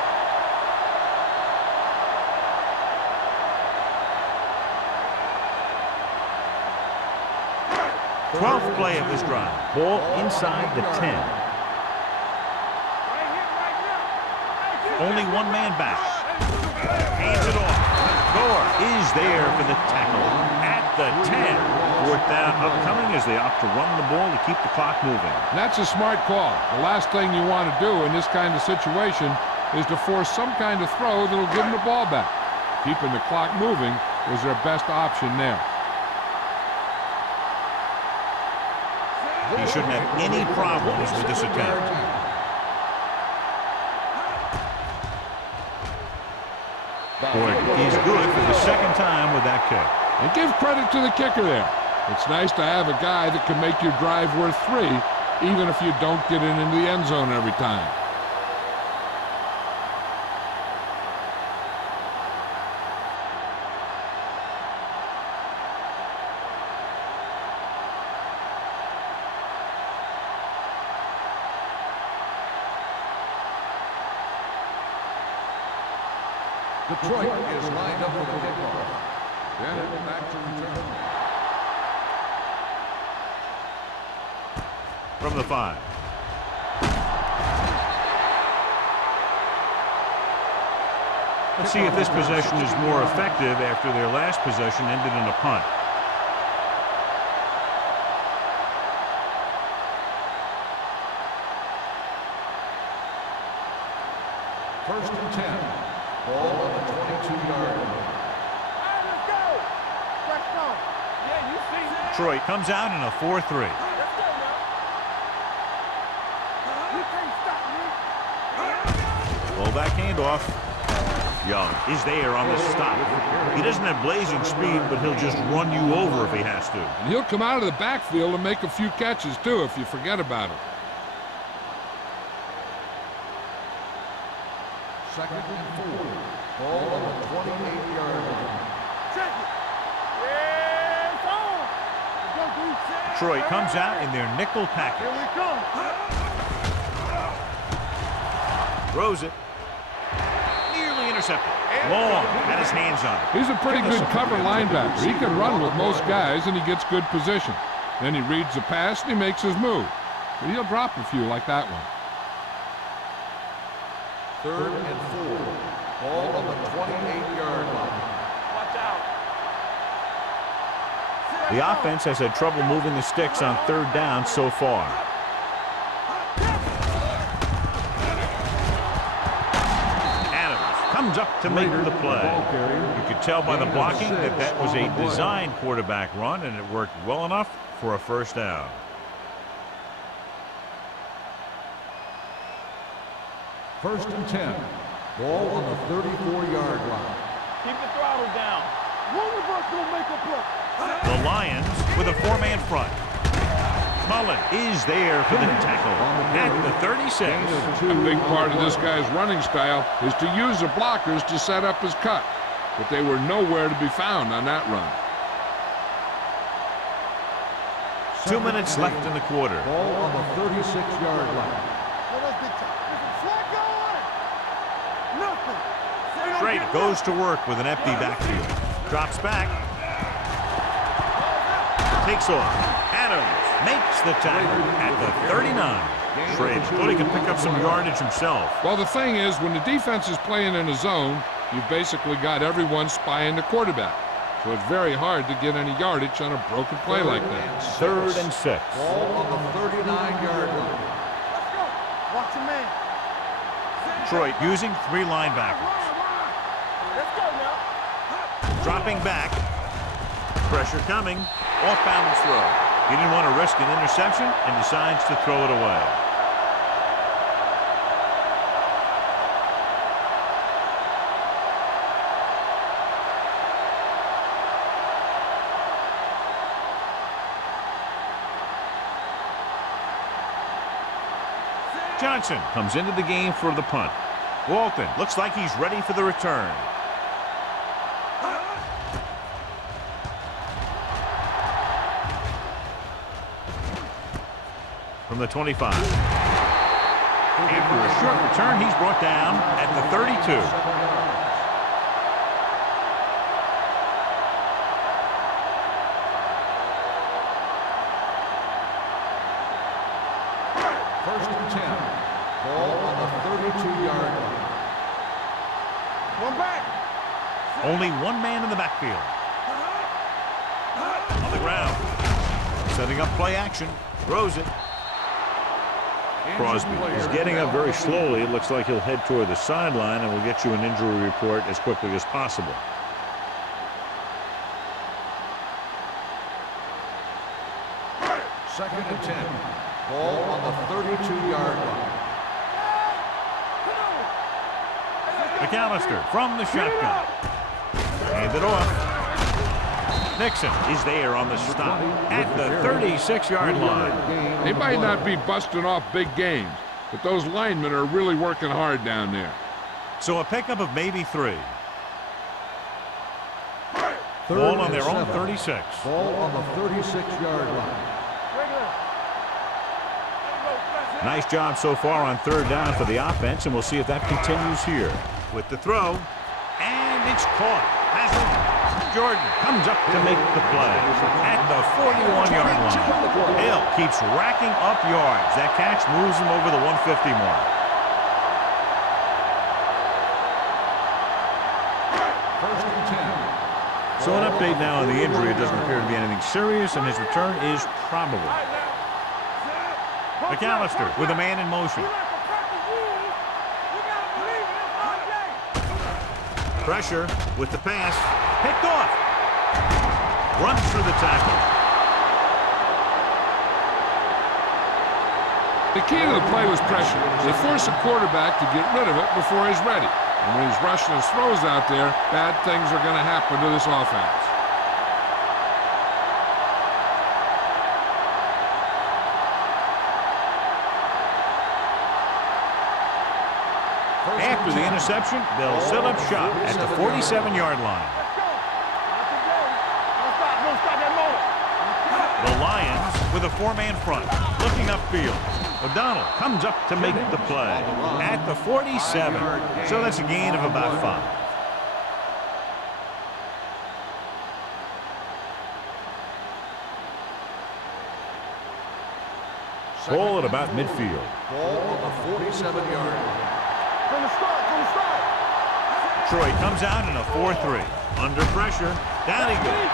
12th play of this drive. Ball inside the 10. Only one man back. Hands it off. Gore is there for the tackle at the 10. 4th down upcoming as they opt to run the ball to keep the clock moving. And that's a smart call. The last thing you want to do in this kind of situation is to force some kind of throw that'll give them the ball back. Keeping the clock moving was their best option there. He shouldn't have any problems with this attempt. Gordon is good for the 2nd time with that kick. And give credit to the kicker there. It's nice to have a guy that can make your drive worth 3, even if you don't get it into the end zone every time. Detroit is lined up for the kickoff. Then back to return. From the 5. Let's see if this possession is more effective after their last possession ended in a punt. First and 10. Ball on the 22-yard line. Let's go. Let's go. Yeah, you see that. Detroit comes out in a 4-3. Let's go now. You can't stop me. Fullback handoff. Young is there on the stop. He doesn't have blazing speed, but he'll just run you over if he has to. And he'll come out of the backfield and make a few catches, too, if you forget about him. Second and 4. Ball on the 28-yard line. Check it. Yeah, it's on. Go deep. Detroit comes out in their nickel package. Here we come. Throws it. Nearly intercepted. Long. Had his hands on it. He's a pretty good cover linebacker. He can run with most guys, and he gets good position. Then he reads the pass, and he makes his move. But he'll drop a few like that one. Third and 4. Ball on the 28-yard line. Watch out. The offense has had trouble moving the sticks on 3rd down so far. comes up to make the play. You could tell by the blocking that that was a designed quarterback run, and it worked well enough for a first down. First and 10. Ball on the 34-yard line. Keep the throttle down. One of us will make a play. The Lions with a four-man front. Mullen is there for the tackle at the 36. A big part of this guy's running style is to use the blockers to set up his cut, but they were nowhere to be found on that run. 2 minutes left in the quarter. Ball on the 36-yard line. Trade goes to work with an empty backfield. Drops back. Takes off. Adams makes the tackle at the 39. Trade thought he could pick up some yardage himself. Well, the thing is, when the defense is playing in a zone, you've basically got everyone spying the quarterback. So it's very hard to get any yardage on a broken play like that. 3rd and 6. Ball on the 39-yard line. Let's go. Watch your man. Detroit using 3 linebackers. Let's go now. Dropping back. Pressure coming. Off-balance throw. He didn't want to risk an interception and decides to throw it away. Johnson comes into the game for the punt. Walton looks like he's ready for the return. From the 25. After a short return, he's brought down at the 32. First and 10. Ball on the 32-yard line. One back. Only one man in the backfield. On the ground. Setting up play action. Throws it. Crosby is getting up very slowly. It looks like he'll head toward the sideline, and we'll get you an injury report as quickly as possible. Second and 10. Ball on the 32-yard line. McAllister from the shotgun. Hand it off. Nixon is there on the stop at the 36-yard line. They might not be busting off big games, but those linemen are really working hard down there. So a pickup of maybe 3. Ball on their own 36. Ball on the 36-yard line. Nice job so far on 3rd down for the offense, and we'll see if that continues here. With the throw, and it's caught. Jordan comes up to make the play at the 41-yard line. Hill keeps racking up yards. That catch moves him over the 150 mark. First and 10. So an update now on the injury. It doesn't appear to be anything serious, and his return is probable. McAllister with a man in motion. Pressure with the pass. Picked off. Runs through the tackle. The key to the play was pressure. They force a quarterback to get rid of it before he's ready. And when he's rushing his throws out there, bad things are going to happen to this offense. After the interception, they'll set up shop at the 47-yard line. The Lions with a 4-man front, looking upfield. O'Donnell comes up to make the play at the 47. So that's a gain of about 5. Ball at about midfield. Ball on the 47-yard line. From the start. Detroit comes out in a 4-3. Under pressure. Down he goes.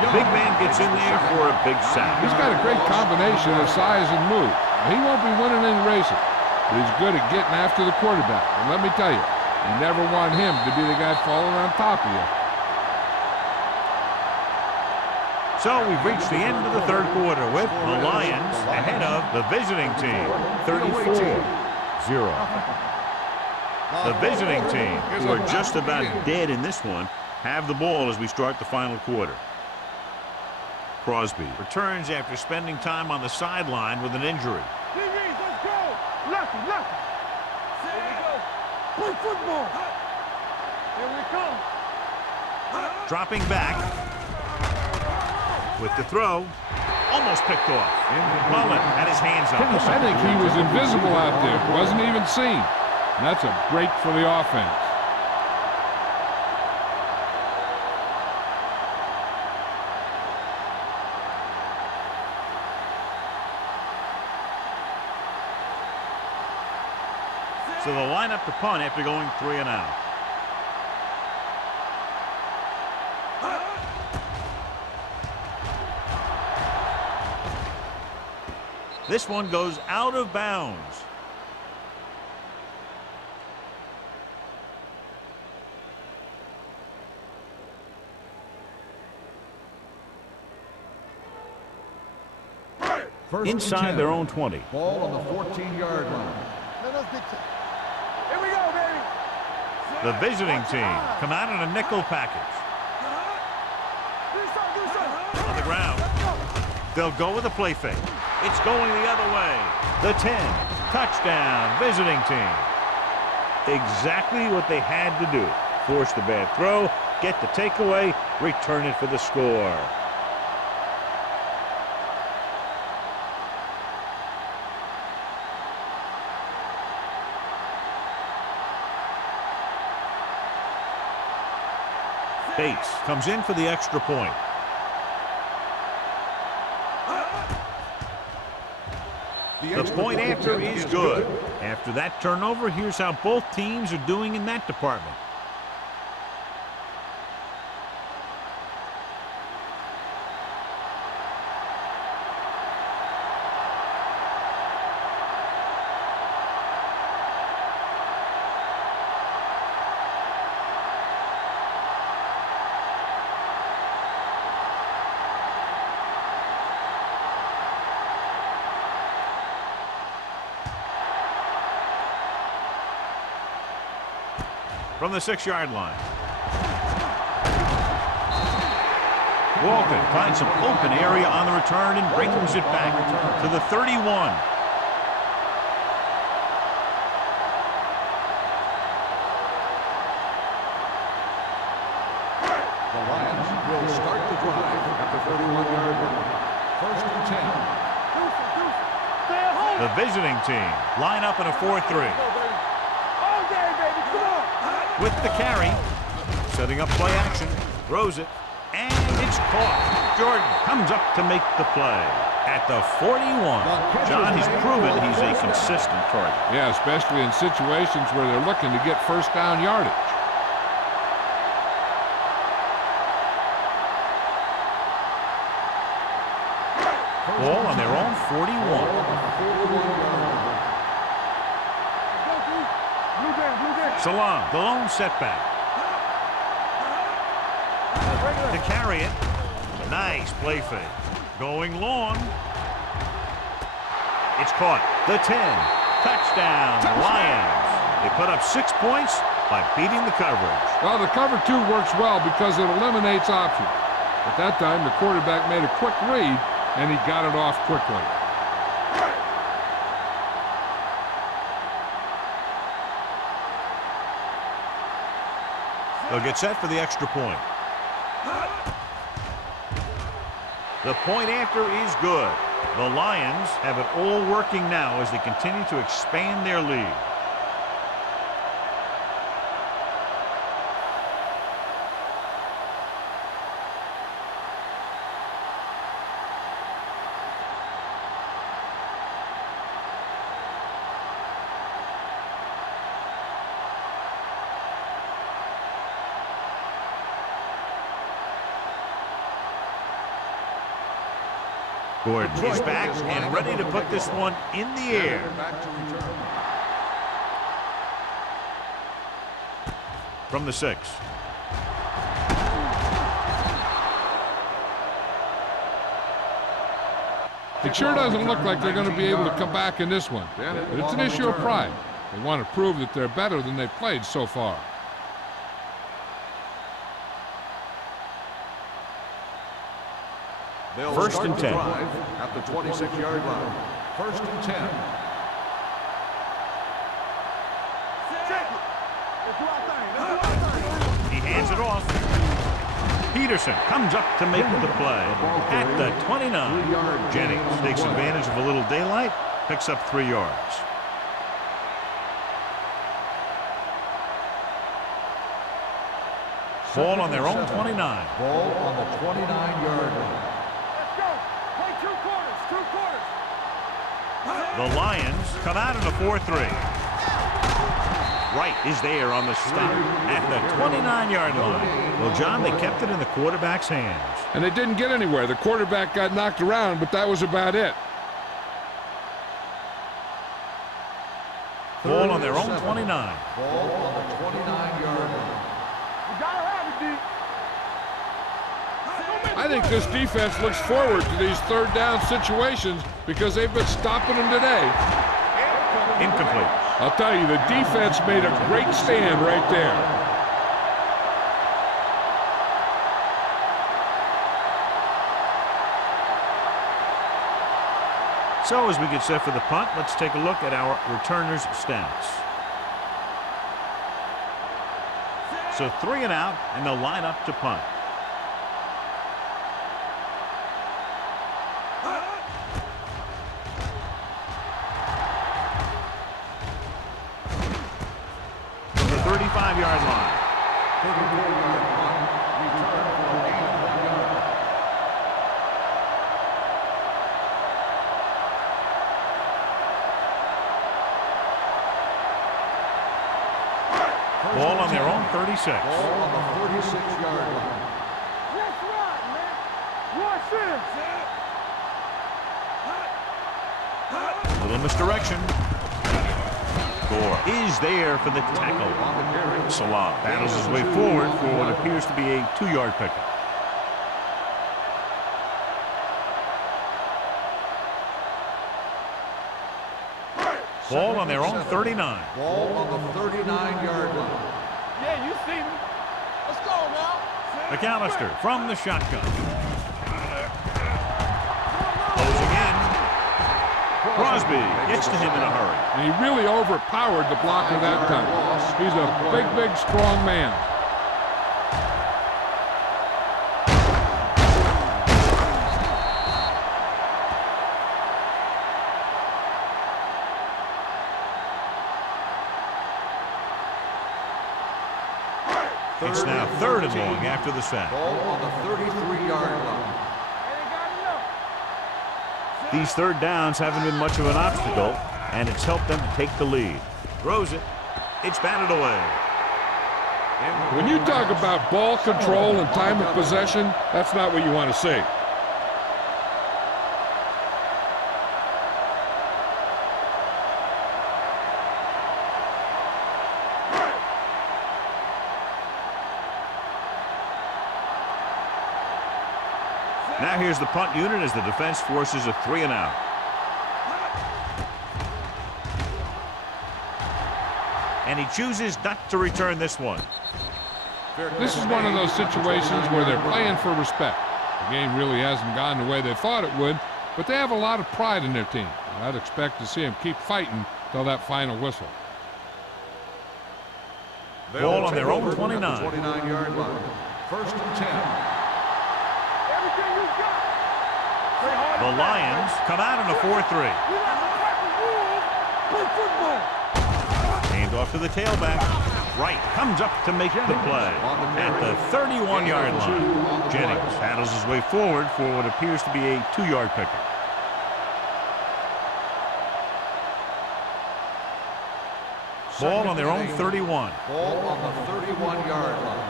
The big man gets in there for a big sack. He's got a great combination of size and move. He won't be winning any races, but he's good at getting after the quarterback. And let me tell you, You never want him to be the guy falling on top of you. So we've reached the end of the third quarter with the Lions ahead of the visiting team, 34-0. The visiting team, who are just about dead in this one, have the ball as we start the final quarter. Crosby returns after spending time on the sideline with an injury. Let's go. Lucky. Here we go. Play football. Here we come. Dropping back with the throw. Almost picked off. Mullen had his hands up. I think he was invisible out there. Wasn't even seen. And that's a break for the offense. So they'll line up to punt after going 3 and out. This one goes out of bounds. Inside their own 20. Ball on the 14-yard line. Here we go, baby. The visiting team come out in a nickel package. On the ground. They'll go with a play fake. It's going the other way. The 10. Touchdown, visiting team. Exactly what they had to do. Force the bad throw, get the takeaway, return it for the score. Bates comes in for the extra point. The point after is good. After that turnover, here's how both teams are doing in that department. From the 6-yard line. Walton finds some open area on the return and brings it back to the 31. The Lions will start the drive at the 31-yard line. First and 10. The visiting team line up in a 4-3. With the carry, setting up play action, throws it, and it's caught. Jordan comes up to make the play at the 41. John, he's proven he's a consistent target. Yeah, especially in situations where they're looking to get first down yardage. Ball on their own 41. Salam, the lone setback. To carry it. Nice play fake. Going long. It's caught. The 10. Touchdown, Lions. They put up 6 points by beating the coverage. Well, the cover 2 works well because it eliminates options. At that time, the quarterback made a quick read, and he got it off quickly. They'll get set for the extra point. The point after is good. The Lions have it all working now as they continue to expand their lead. Gordon is back and ready to put this one in the air. from the 6. It sure doesn't look like they're going to be able to come back in this one. But it's an issue of pride. They want to prove that they're better than they've played so far. They'll First start and the 10. drive at the 26-yard line. First and 10. He hands it off. Peterson comes up to make the play at the 29. Jennings takes advantage of a little daylight, picks up 3 yards. Ball on their own 29. Ball on the 29-yard line. Let's go. Play 2 quarters. 2 quarters. The Lions come out in a 4-3. Wright is there on the stop at the 29-yard line. Well, John, they kept it in the quarterback's hands. And they didn't get anywhere. The quarterback got knocked around, but that was about it. Ball on their own 29. Ball on the 29-yard line. You gotta have it, D. I think this defense looks forward to these third down situations because they've been stopping them today. Incomplete. I'll tell you, the defense made a great stand right there. So as we get set for the punt, let's take a look at our returners' stats. So 3 and out, and they'll line up to punt. From the 35-yard line. 34-yard punt. Return for a gain of 1 yard. Ball on their own 36. Ball on the 36-yard line. Let's ride, man. Watch this. Little misdirection. Gore is there for the tackle. On the carry. Salah battles his way forward for what appears to be a 2-yard pickup. Ball on their own 39. Ball on the 39-yard line. Yeah, you see me. Let's go now. McAllister from the shotgun. Closing in. Crosby gets to him in a hurry. And he really overpowered the blocker that time. He's a big, big, strong man. It's now 3rd and long after the sack. Ball on the 33-yard line. Ain't got enough. These third downs haven't been much of an obstacle, and it's helped them to take the lead. Throws it. It's batted away. When you talk about ball control and time of possession, that's not what you want to see. Now here's the punt unit as the defense forces a 3 and out. And he chooses not to return this one. This is one of those situations where they're playing for respect. The game really hasn't gone the way they thought it would, but they have a lot of pride in their team. I'd expect to see them keep fighting till that final whistle. Ball on their own 29. 29-yard line. First and 10. Everything you got. Play hard The and fast, Lions come out in a 4-3. man. We like to practice rules. Play football. Hand off to the tailback. Wright comes up to make the play at the 31-yard line. Jennings paddles his way forward for what appears to be a 2-yard pickup. Ball on their own 31. Ball on the 31-yard line.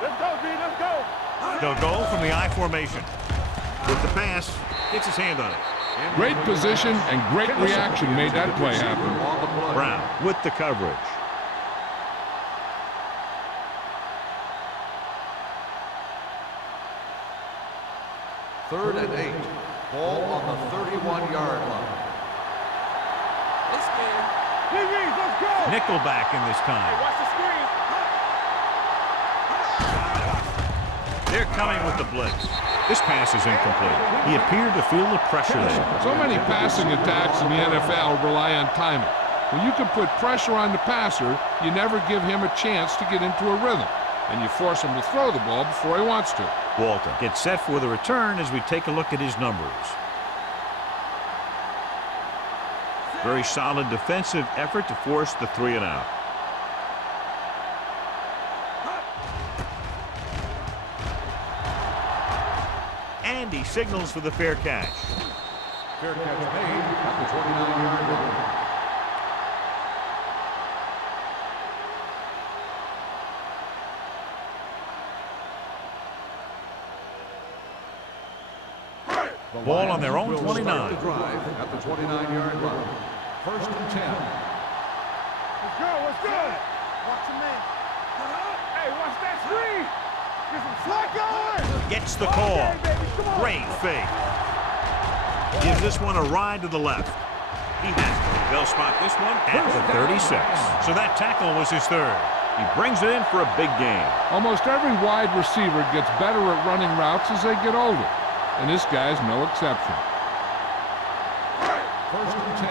Let's go, B. Let's go. They'll go from the I formation. With the pass, gets his hand on it. Great position and great reaction made that play happen. On the play. Brown with the coverage. 3rd and 8. Ball on the 31-yard line. It's scared. DBs, let's go. Nickelback in this time. Watch the screen. They're coming with the blitz. This pass is incomplete. He appeared to feel the pressure there. So many passing attacks in the NFL rely on timing. When you can put pressure on the passer, you never give him a chance to get into a rhythm, and you force him to throw the ball before he wants to. Walton gets set for the return as we take a look at his numbers. Very solid defensive effort to force the 3 and out. And he signals for the fair catch. Fair catch made at the 29-yard line. Ball on their own will 29. Start the drive at the 29-yard line. 1st and 10. Let's go, let's go. Watch the man. Hey, watch that screen. Get some slack going. Gets the call. Okay, baby, come on. Great fake. Gives this one a ride to the left. He has it. They'll spot this one at the 36. So that tackle was his 3rd. He brings it in for a big gain. Almost every wide receiver gets better at running routes as they get older, and this guy's no exception. 1st and 10.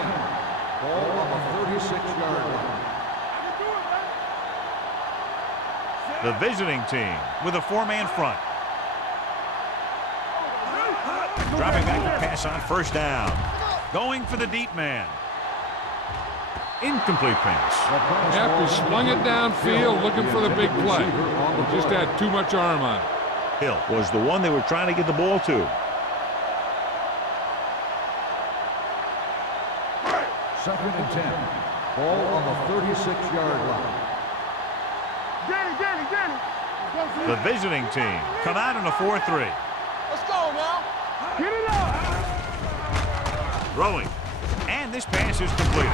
Ball on the 36-yard line. The visiting team with a 4-man front. Dropping back to pass on 1st down. Going for the deep man. Incomplete pass. After he slung it downfield looking for the big play, he just had too much arm on it. Hill was the one they were trying to get the ball to. 2nd and 10. Ball on the 36-yard line. Danny. The visiting team come out in a 4-3. Let's go now. Get it up. Throwing. And this pass is completed.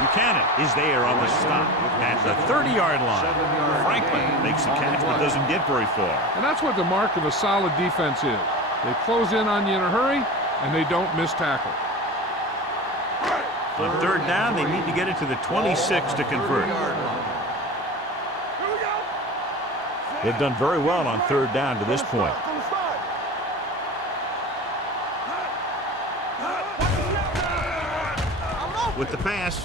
Buchanan is there on the stop at the 30-yard line. Franklin makes the catch but doesn't get very far. And that's what the mark of a solid defense is. They close in on you in a hurry, and they don't miss tackle. On 3rd down, they need to get it to the 26 to convert. They've done very well on 3rd down to this point. With the pass,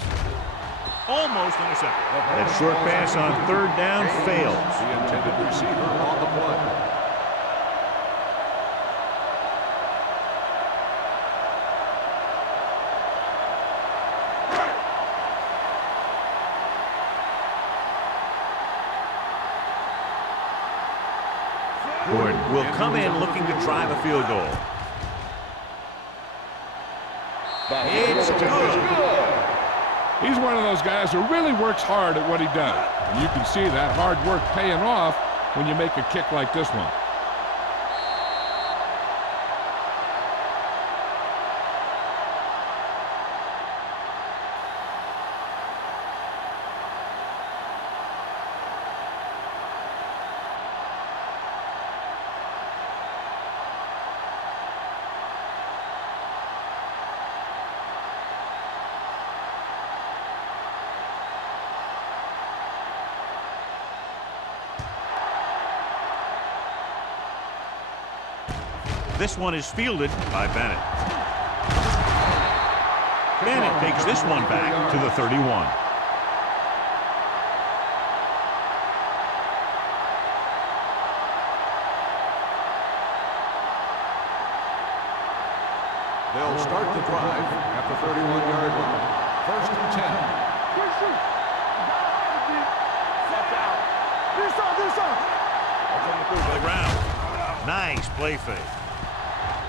almost intercepted. That short pass on 3rd down fails. The intended receiver on the play. Gordon will come in looking to drive a field goal. It's good. He's one of those guys who really works hard at what he does. And you can see that hard work paying off when you make a kick like this one. This one is fielded by Bennett. Bennett takes this one back to the 31. They'll start the drive at the 31-yard line. 1st and 10. To the ground. Nice play fake.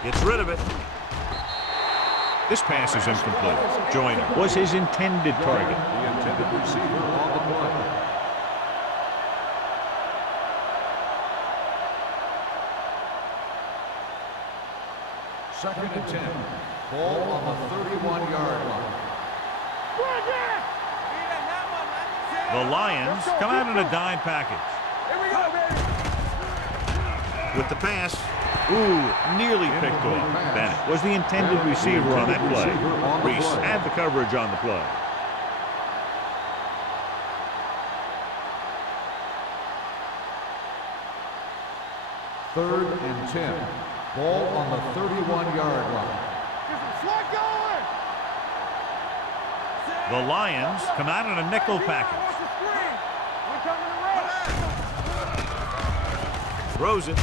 Gets rid of it. This pass is incomplete. Joyner was his intended target. The intended receiver on the play. Second and 10. Ball on the 31-yard line. The Lions come out in a dime package. Here we go, baby. With the pass, Ooh, nearly picked off. Bennett was the intended receiver on that play. Reese had the coverage on the play. Third and 10. Ball on the 31-yard line. The Lions come out in a nickel package. Throws it.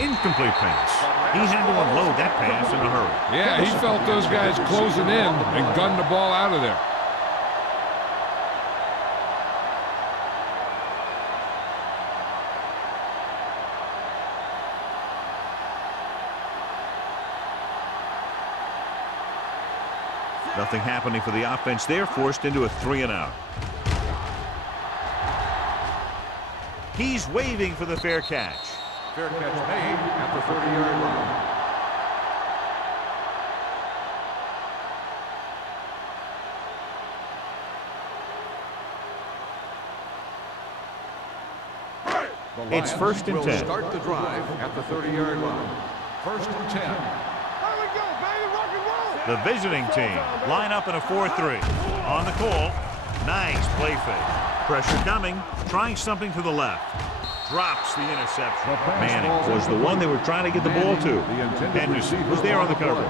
Incomplete pass. He had to unload that pass in a hurry. Yeah, he felt those guys closing in and gunned the ball out of there. Nothing happening for the offense there, forced into a 3-and-out. He's waving for the fair catch. Fair catch made at the 30-yard line. It's first and 10. Start the drive at the 30-yard line. First and 10. The visiting team line up in a 4-3. On the call, nice play fake. Pressure coming, trying something to the left. Drops the interception. Manning was the one they were trying to get the ball to. Henderson was there on the coverage.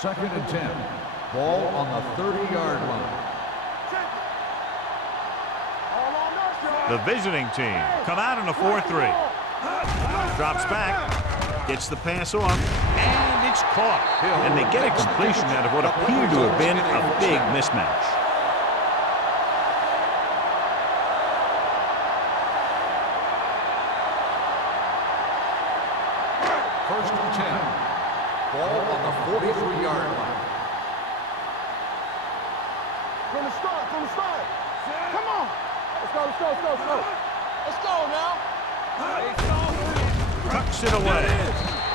Second and 10. Ball on the 30-yard line. The visiting team come out in a 4-3. Drops back, gets the pass off, and it's caught. And they get a completion out of what appeared to have been a big mismatch. First and 10. Ball on the 43-yard line. From the start. Come on. Let's go. Let's go now. Tucks it away.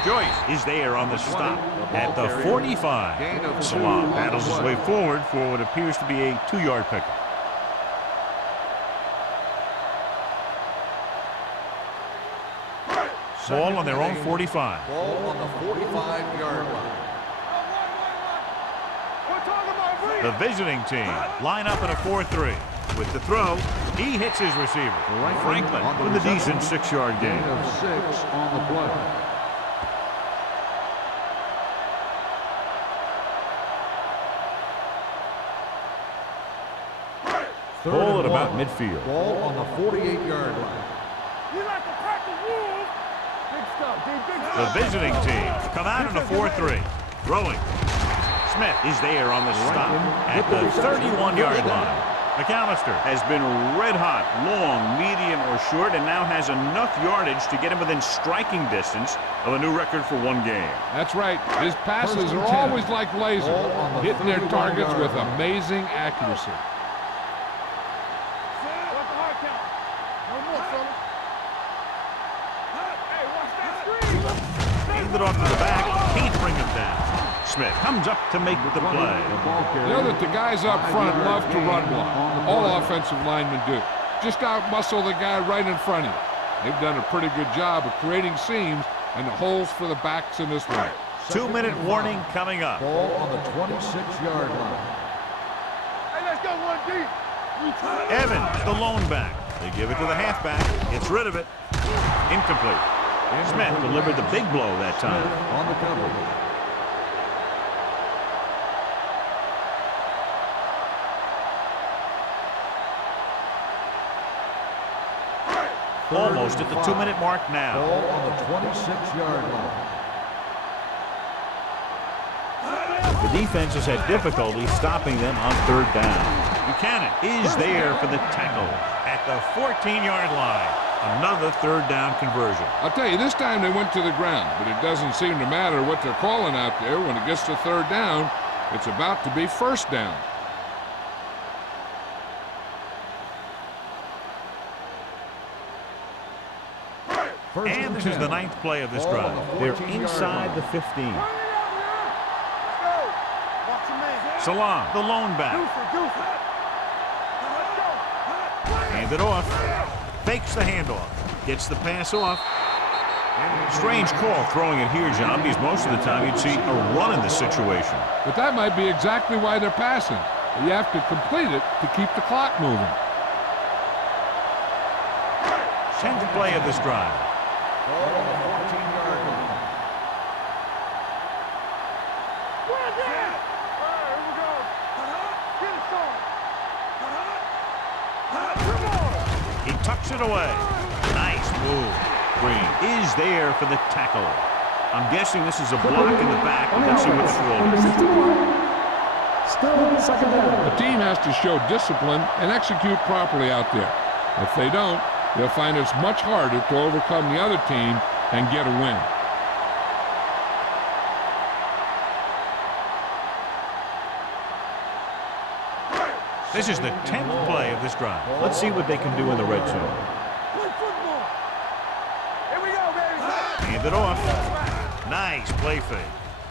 Joyce is there on the stop at the 45. Salam battles his way forward for what appears to be a 2-yard pickup. Ball on their own 45. Ball on the 45-yard line. The visiting team line up in a 4-3. With the throw, he hits his receiver. Franklin with a decent 6-yard gain. Gain of 6 on the play. Ball at about midfield. Ball on the 48-yard line. The visiting team come out in a 4-3. Throwing. Smith is there on the stop at the 31-yard line. McAllister has been red hot, long, medium, or short, and now has enough yardage to get him within striking distance of a new record for one game. That's right. His passes are always like laser, hitting their targets with amazing accuracy. Hand it off to the back. Can't bring him down. Smith comes up to make the play. You know that the guys up front love to run block. All offensive linemen do. Just out-muscle the guy right in front of you. They've done a pretty good job of creating seams and the holes for the backs in this one. 2-minute warning coming up. Ball on the 26-yard line. Hey, let's go, 1D. Evans, the lone back. They give it to the halfback. Gets rid of it. Incomplete. Smith delivered the big blow that time. On the coverage. Almost at the 2-minute mark now. Ball on the 26-yard line. The defense has had difficulty stopping them on 3rd down. Buchanan is there for the tackle at the 14-yard line. Another 3rd down conversion. I'll tell you, this time they went to the ground, but it doesn't seem to matter what they're calling out there. When it gets to 3rd down, it's about to be 1st down. And this is the 9th play of this drive. They're inside the 15. Salam, the lone back. Hand it off. Fakes the handoff. Gets the pass off. Strange call throwing it here, John, because most of the time you'd see a run in this situation. But that might be exactly why they're passing. You have to complete it to keep the clock moving. 10th play of this drive. Ball on the 14-yard line. He tucks it away. Nice move. Green is there for the tackle. I'm guessing this is a block in the back. Let's see what the throw Number is. 61. Still second down. The team has to show discipline and execute properly out there. If they don't, they'll find it's much harder to overcome the other team and get a win. This is the 10th play of this drive. Let's see what they can do in the red zone. Play football. Here we go, baby. Hand it off. Nice play fake.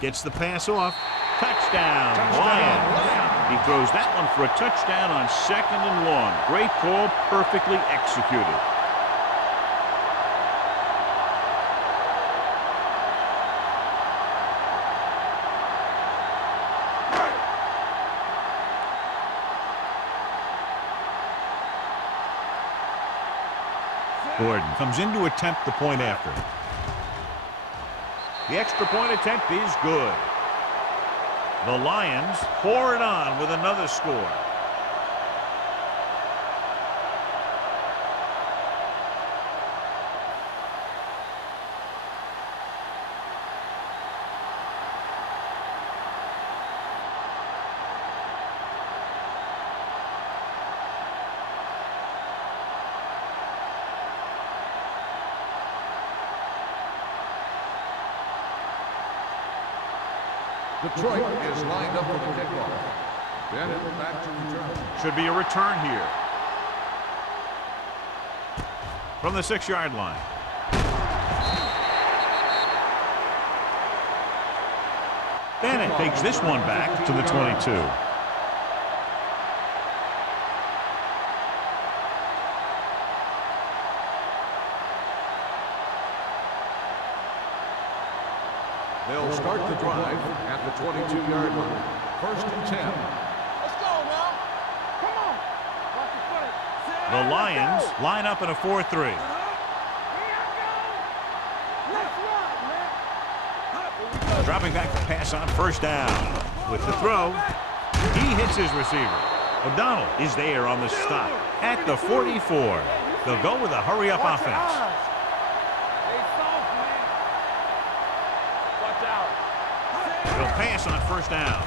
Gets the pass off. Touchdown, Lions. He throws that one for a touchdown on 2nd and long. Great call, perfectly executed. Gordon comes in to attempt the point after. The extra point attempt is good. The Lions pour it on with another score. Detroit is lined up for the kickoff. Bennett back to return. Should be a return here. From the 6-yard line. Bennett takes this one back to the 22. They'll start the drive at the 22-yard line. 1st and 10. Let's go, now. Come on. Watch your footing. The Lions line up in a 4-3. Here I go. Let's run, man. Dropping back to pass on 1st down. With the throw, he hits his receiver. O'Donnell is there on the stop at the 44. They'll go with a hurry-up Watch your offense. eyes. Stay soft, man. Watch out. He'll pass on 1st down.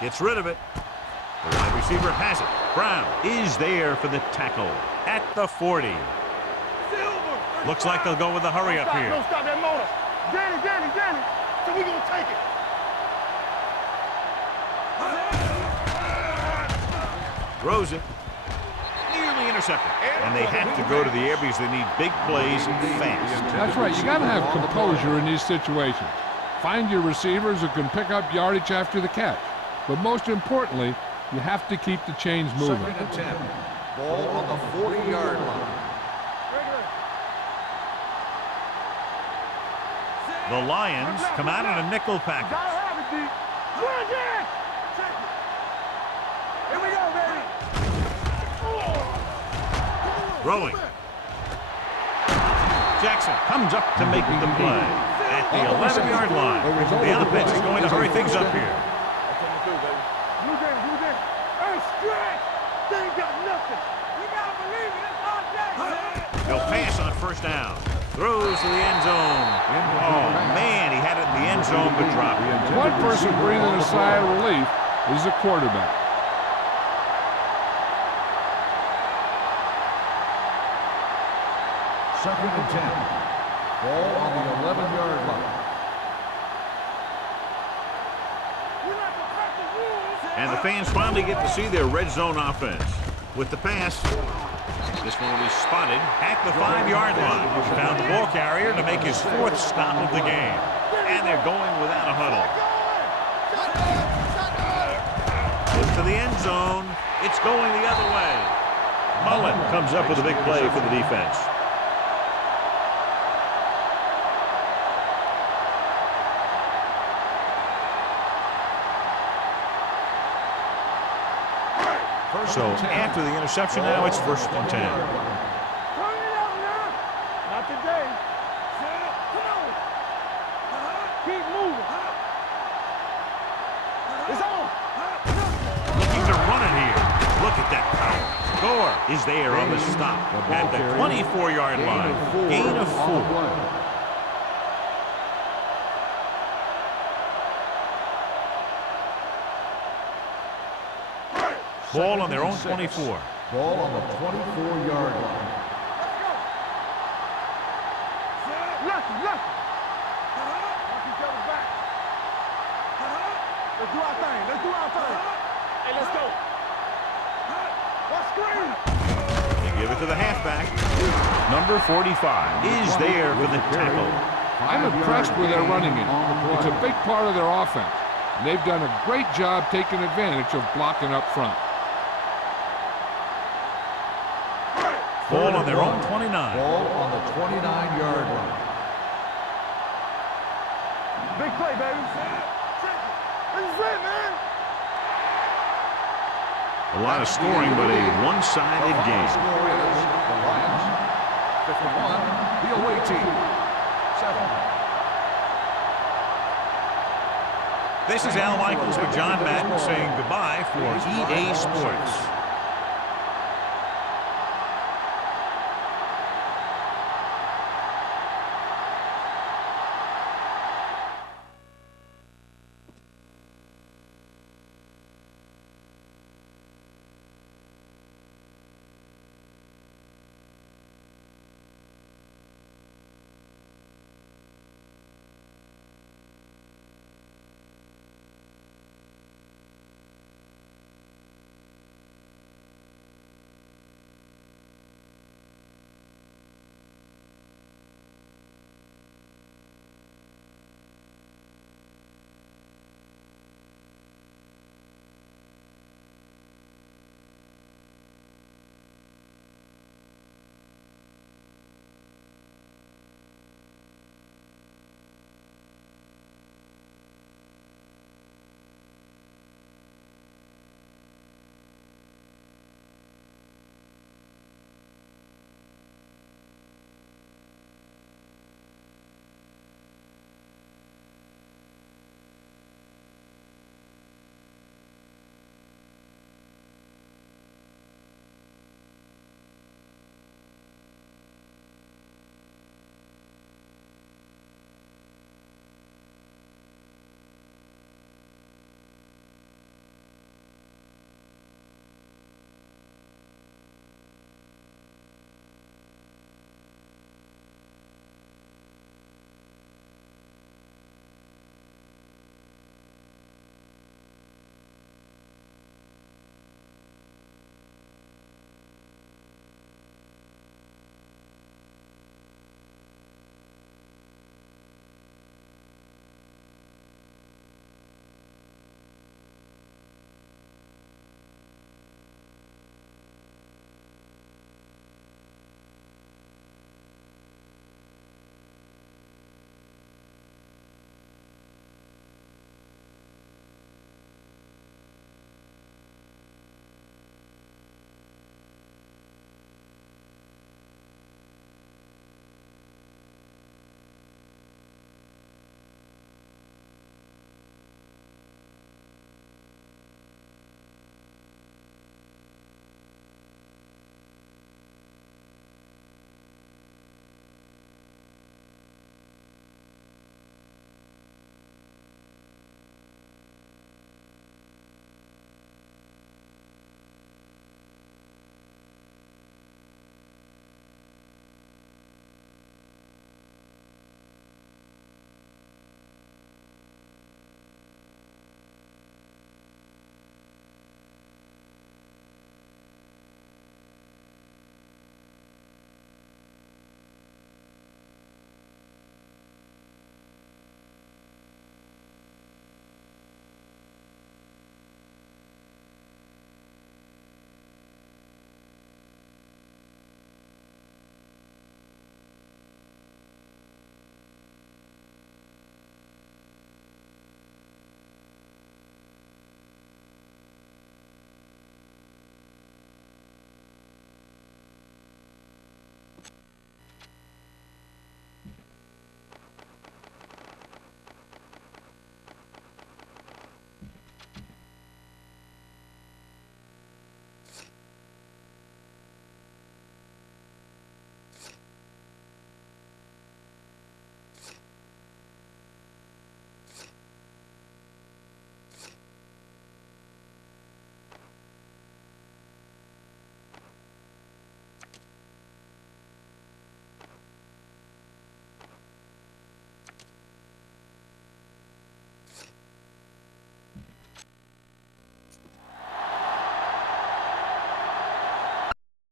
Gets rid of it. The wide receiver has it. Brown is there for the tackle at the 40. Silver. Looks like they'll go with a hurry-up Don't here. stop that motor. Danny. So we gonna take it. Throws it. Nearly intercepted. And they have to go to the air because they need big plays fast. That's right. You got to have composure in these situations. Find your receivers who can pick up yardage after the catch. But most importantly, you have to keep the chains moving. 2nd and 10. Ball on the 40-yard line. The Lions come out in a nickel package. Gotta have it, D. Run again. Here we go, baby. Throwing. Jackson comes up to make the play at the 11-yard line. The offense is going to hurry things up here. You did. Hey, stretch. They ain't got nothing. We gotta believe it. It's our day. He'll pass on 1st down. Throws to the end zone. Oh, man, he had it in the end zone, but dropped it. One person breathing a sigh of relief is the quarterback. Second and 10. Ball on the 11-yard line. And the fans finally get to see their red zone offense. With the pass, this one will be spotted at the 5-yard line. Found the ball carrier to make his 4th stop of the game. And they're going without a huddle. Look to the end zone. It's going the other way. Mullen comes up with a big play for the defense. So after the interception, now it's 1st and 10. Turn it out now. Not today. Come on. Keep moving. It's on. Looking to run it here. Look at that power. Score is there on the stop at the 24-yard line. Gain of 4. Ball on their own 24. Ball on the 24-yard line. Lucky. Watch each other back. Let's do our thing. Hey, let's go. Let's screen. They give it to the halfback. Number 45 is there for the tackle. I'm impressed with their running game. It's a big part of their offense. And they've done a great job taking advantage of blocking up front. Ball on their own 29. Ball on the 29-yard line. Big play, baby. This is it, man. A lot of scoring, but a one-sided The game. score is the Lions 51, the away team 7. This is Al Michaels with John Madden saying goodbye for EA Sports.